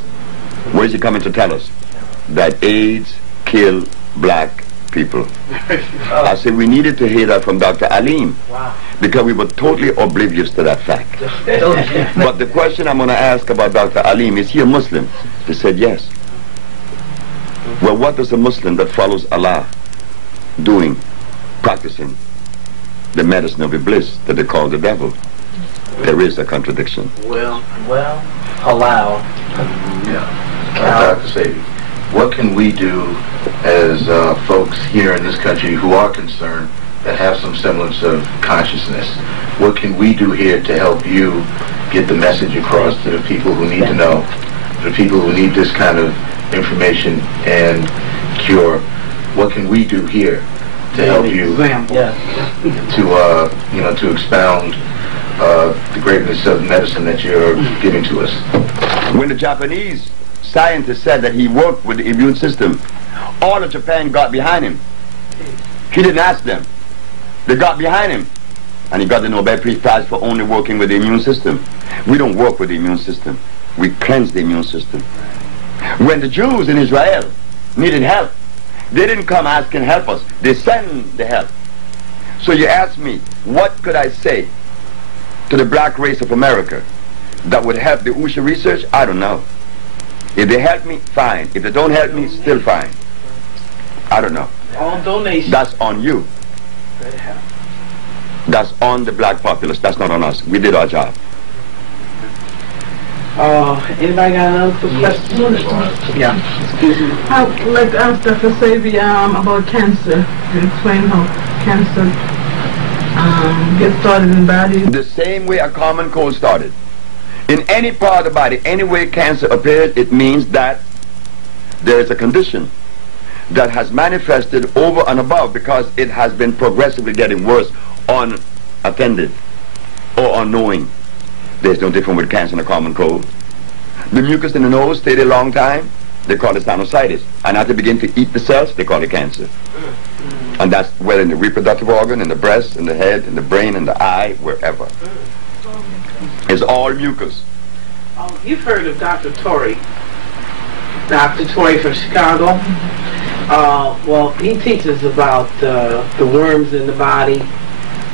Where is he coming to tell us? That AIDS kill black people. I said, we needed to hear that from Dr. Alim. Because we were totally oblivious to that fact. But the question I'm going to ask about Dr. Alim, is he a Muslim? They said, yes. Well, what does a Muslim that follows Allah doing, practicing the medicine of bliss that they call the devil? There is a contradiction. Well, allow. Dr. Sebi, what can we do as folks here in this country who are concerned, that have some semblance of consciousness? What can we do here to help you get the message across to the people who need to know, the people who need this kind of information and cure? What can we do here to help you to expound the greatness of medicine that you're giving to us? When the Japanese scientist said that he worked with the immune system, all of Japan got behind him. He didn't ask them. They got behind him. And he got the Nobel Peace Prize for only working with the immune system. We don't work with the immune system. We cleanse the immune system. When the Jews in Israel needed help, they didn't come asking help us. They sent the help. So you ask me, what could I say to the black race of America that would help the USHA research? I don't know. If they help me, fine. If they don't help me, still fine. I don't know. All donations. That's on you. That's on the black populace. That's not on us. We did our job. Anybody got another question? Yeah. Excuse me. I would like to ask Dr. Sebi about cancer. You explain how cancer gets started in the body. The same way a common cold started. In any part of the body, any way cancer appears, it means that there is a condition that has manifested over and above because it has been progressively getting worse, unattended or unknowing. There's no difference with cancer and a common cold. The mucus in the nose stayed a long time, they call it sinusitis. And as they begin to eat the cells, they call it cancer. And that's whether in the reproductive organ, in the breast, in the head, in the brain, in the eye, wherever. It's all mucus. You've heard of Dr. Torrey. Dr. Torrey from Chicago. Well, he teaches about the worms in the body,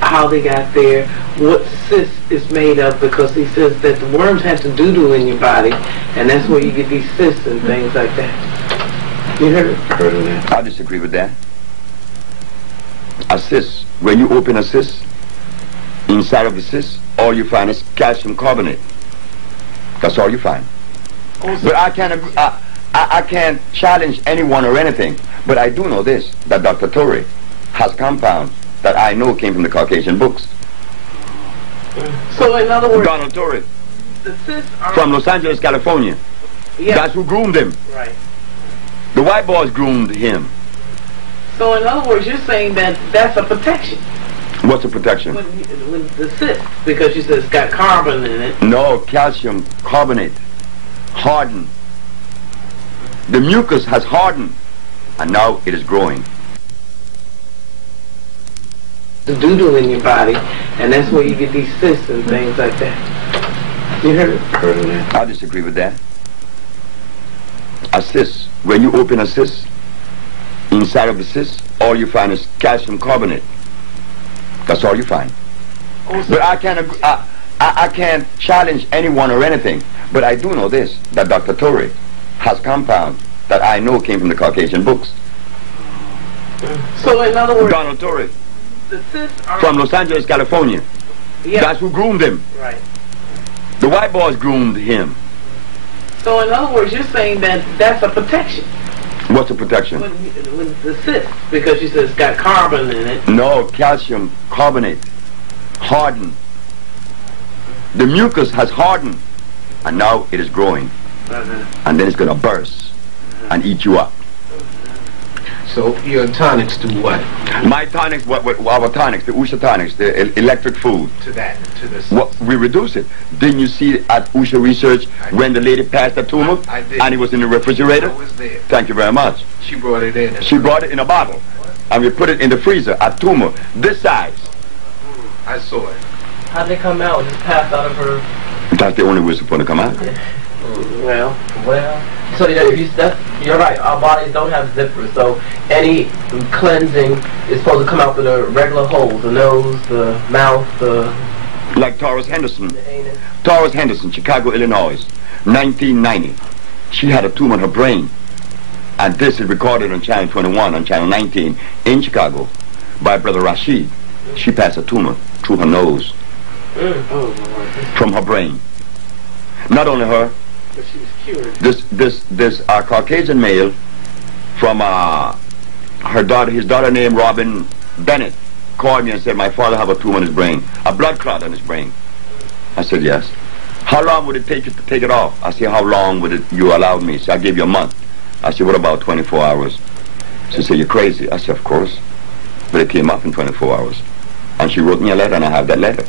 how they got there, what cyst is made of, because he says that the worms have to doo-doo in your body, and that's where you get these cysts and things like that. You heard of that? I disagree with that. A cyst, when you open a cyst, inside of the cyst, all you find is calcium carbonate. That's all you find. But I can't challenge anyone or anything. But I do know this, that Dr. Torrey has compounds that I know came from the Caucasian books. So in other words, Donald Torrey, the cysts are from Los Angeles, California. Yeah. That's who groomed him. Right. The white boys groomed him. So in other words, you're saying that that's a protection. What's a protection? When the cyst, because you said it's got carbon in it. No, calcium carbonate. Hardened. The mucus has hardened, and now it is growing. The doo-doo in your body, and that's where you get these cysts and things like that. You heard of that? I disagree with that. A cyst, when you open a cyst, inside of the cyst, all you find is calcium carbonate. That's all you find. But I I can't challenge anyone or anything, but I do know this, that Dr. Torrey has compound that I know came from the Caucasian books. So in other words, Donald Torrey, the cysts are from Los Angeles, California. yeah, That's who groomed him. right. The white boys groomed him. So in other words, you're saying that that's a protection What's the protection? with the cyst, because you said it's got carbon in it. No, calcium carbonate, hardened. The mucus has hardened, and now it is growing, and then it's going to burst and eat you up. So your tonics do what? My tonics, what our tonics, the Usha tonics, the electric food. To that, to this. What we reduce it. Didn't you see at Usha Research when the lady passed the tumor I did. and it was in the refrigerator? I was there. Thank you very much. She brought it in. She brought it in a bottle, and we put it in the freezer. A tumor this size. I saw it. How'd they come out? Just passed out of her. That's the only way it's supposed to come out. Well, So if you're right. Our bodies don't have zippers, so any cleansing is supposed to come out through the regular holes: the nose, the mouth, the Like Taurus Henderson. anus. Taurus Henderson, Chicago, Illinois, 1990. She had a tumor in her brain. And this is recorded on Channel 21, on Channel 19 in Chicago by Brother Rashid. She passed a tumor through her nose from her brain. Not only her, but she was cured. this Caucasian male from his daughter named Robin Bennett called me and said, my father have a tumor in his brain, a blood clot in his brain. I said, yes. How long would it take you to take it off? I said, how long would you allow me? She said, I'll give you a month. I said, what about 24 hours? She said, you're crazy. I said, of course. But it came off in 24 hours. And she wrote me a letter, and I have that letter.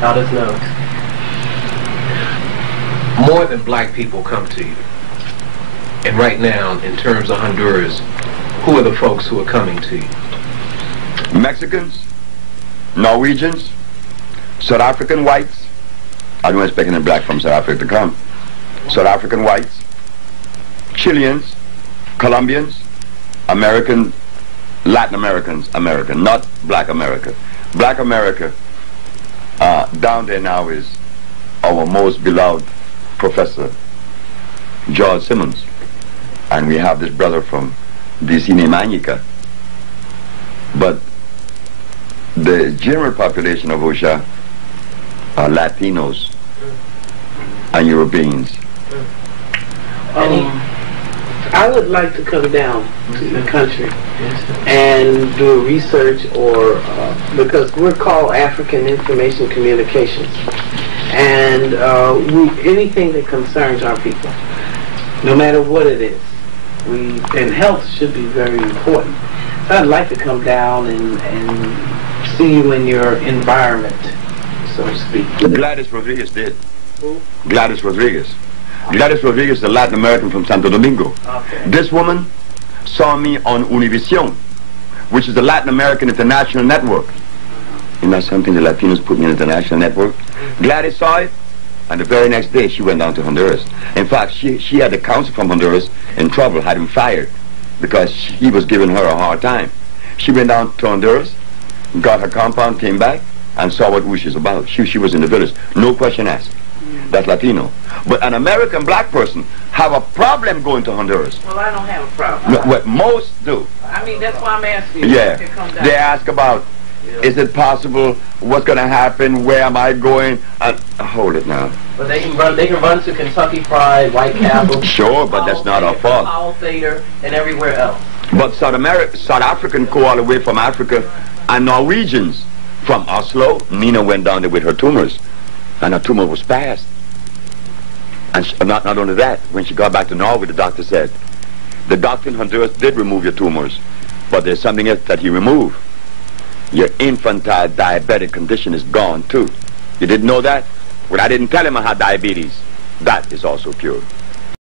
Out his nose. More than black people come to you. And right now, in terms of Honduras, who are the folks who are coming to you? Mexicans, Norwegians, South African whites. I don't expect any black from South Africa to come. South African whites, Chileans, Colombians, American, Latin Americans, American, not black America. Black America, down there now is our most beloved professor, George Simmons. And we have this brother from DC named Anika. But the general population of Osha are Latinos and Europeans. I would like to come down to the country and do a research, or because we're called African Information Communications, and anything that concerns our people, no matter what it is, and health should be very important. So I'd like to come down and see you in your environment, so to speak. Gladys Rodriguez did. Who? Gladys Rodriguez. Gladys Rodriguez is a Latin American from Santo Domingo. Okay. This woman saw me on Univision, which is the Latin American International Network. Isn't that something? The Latinos put me in the international network. Gladys saw it, and the very next day she went down to Honduras. In fact, she had the counsel from Honduras in trouble, had him fired, because he was giving her a hard time. She went down to Honduras, got her compound, came back, and saw what Ush is about. She was in the village. No question asked. That's Latino. But an American black person have a problem going to Honduras. Well, I don't have a problem. No, what most do. I mean, that's why I'm asking you. Yeah. To come down. They ask about, is it possible? What's going to happen? Where am I going? Hold it now. But they can run to Kentucky Fried, White Castle. Sure, but that's not our fault. Powell Theater, and everywhere else. But South African go all the way from Africa, and Norwegians from Oslo. Nina went down there with her tumors, and her tumor was passed. And not only that, when she got back to Norway, the doctor said, the doctor in Honduras did remove your tumors, but there's something else that he removed. Your infantile diabetic condition is gone too. You didn't know that? Well, I didn't tell him I had diabetes. That is also cured.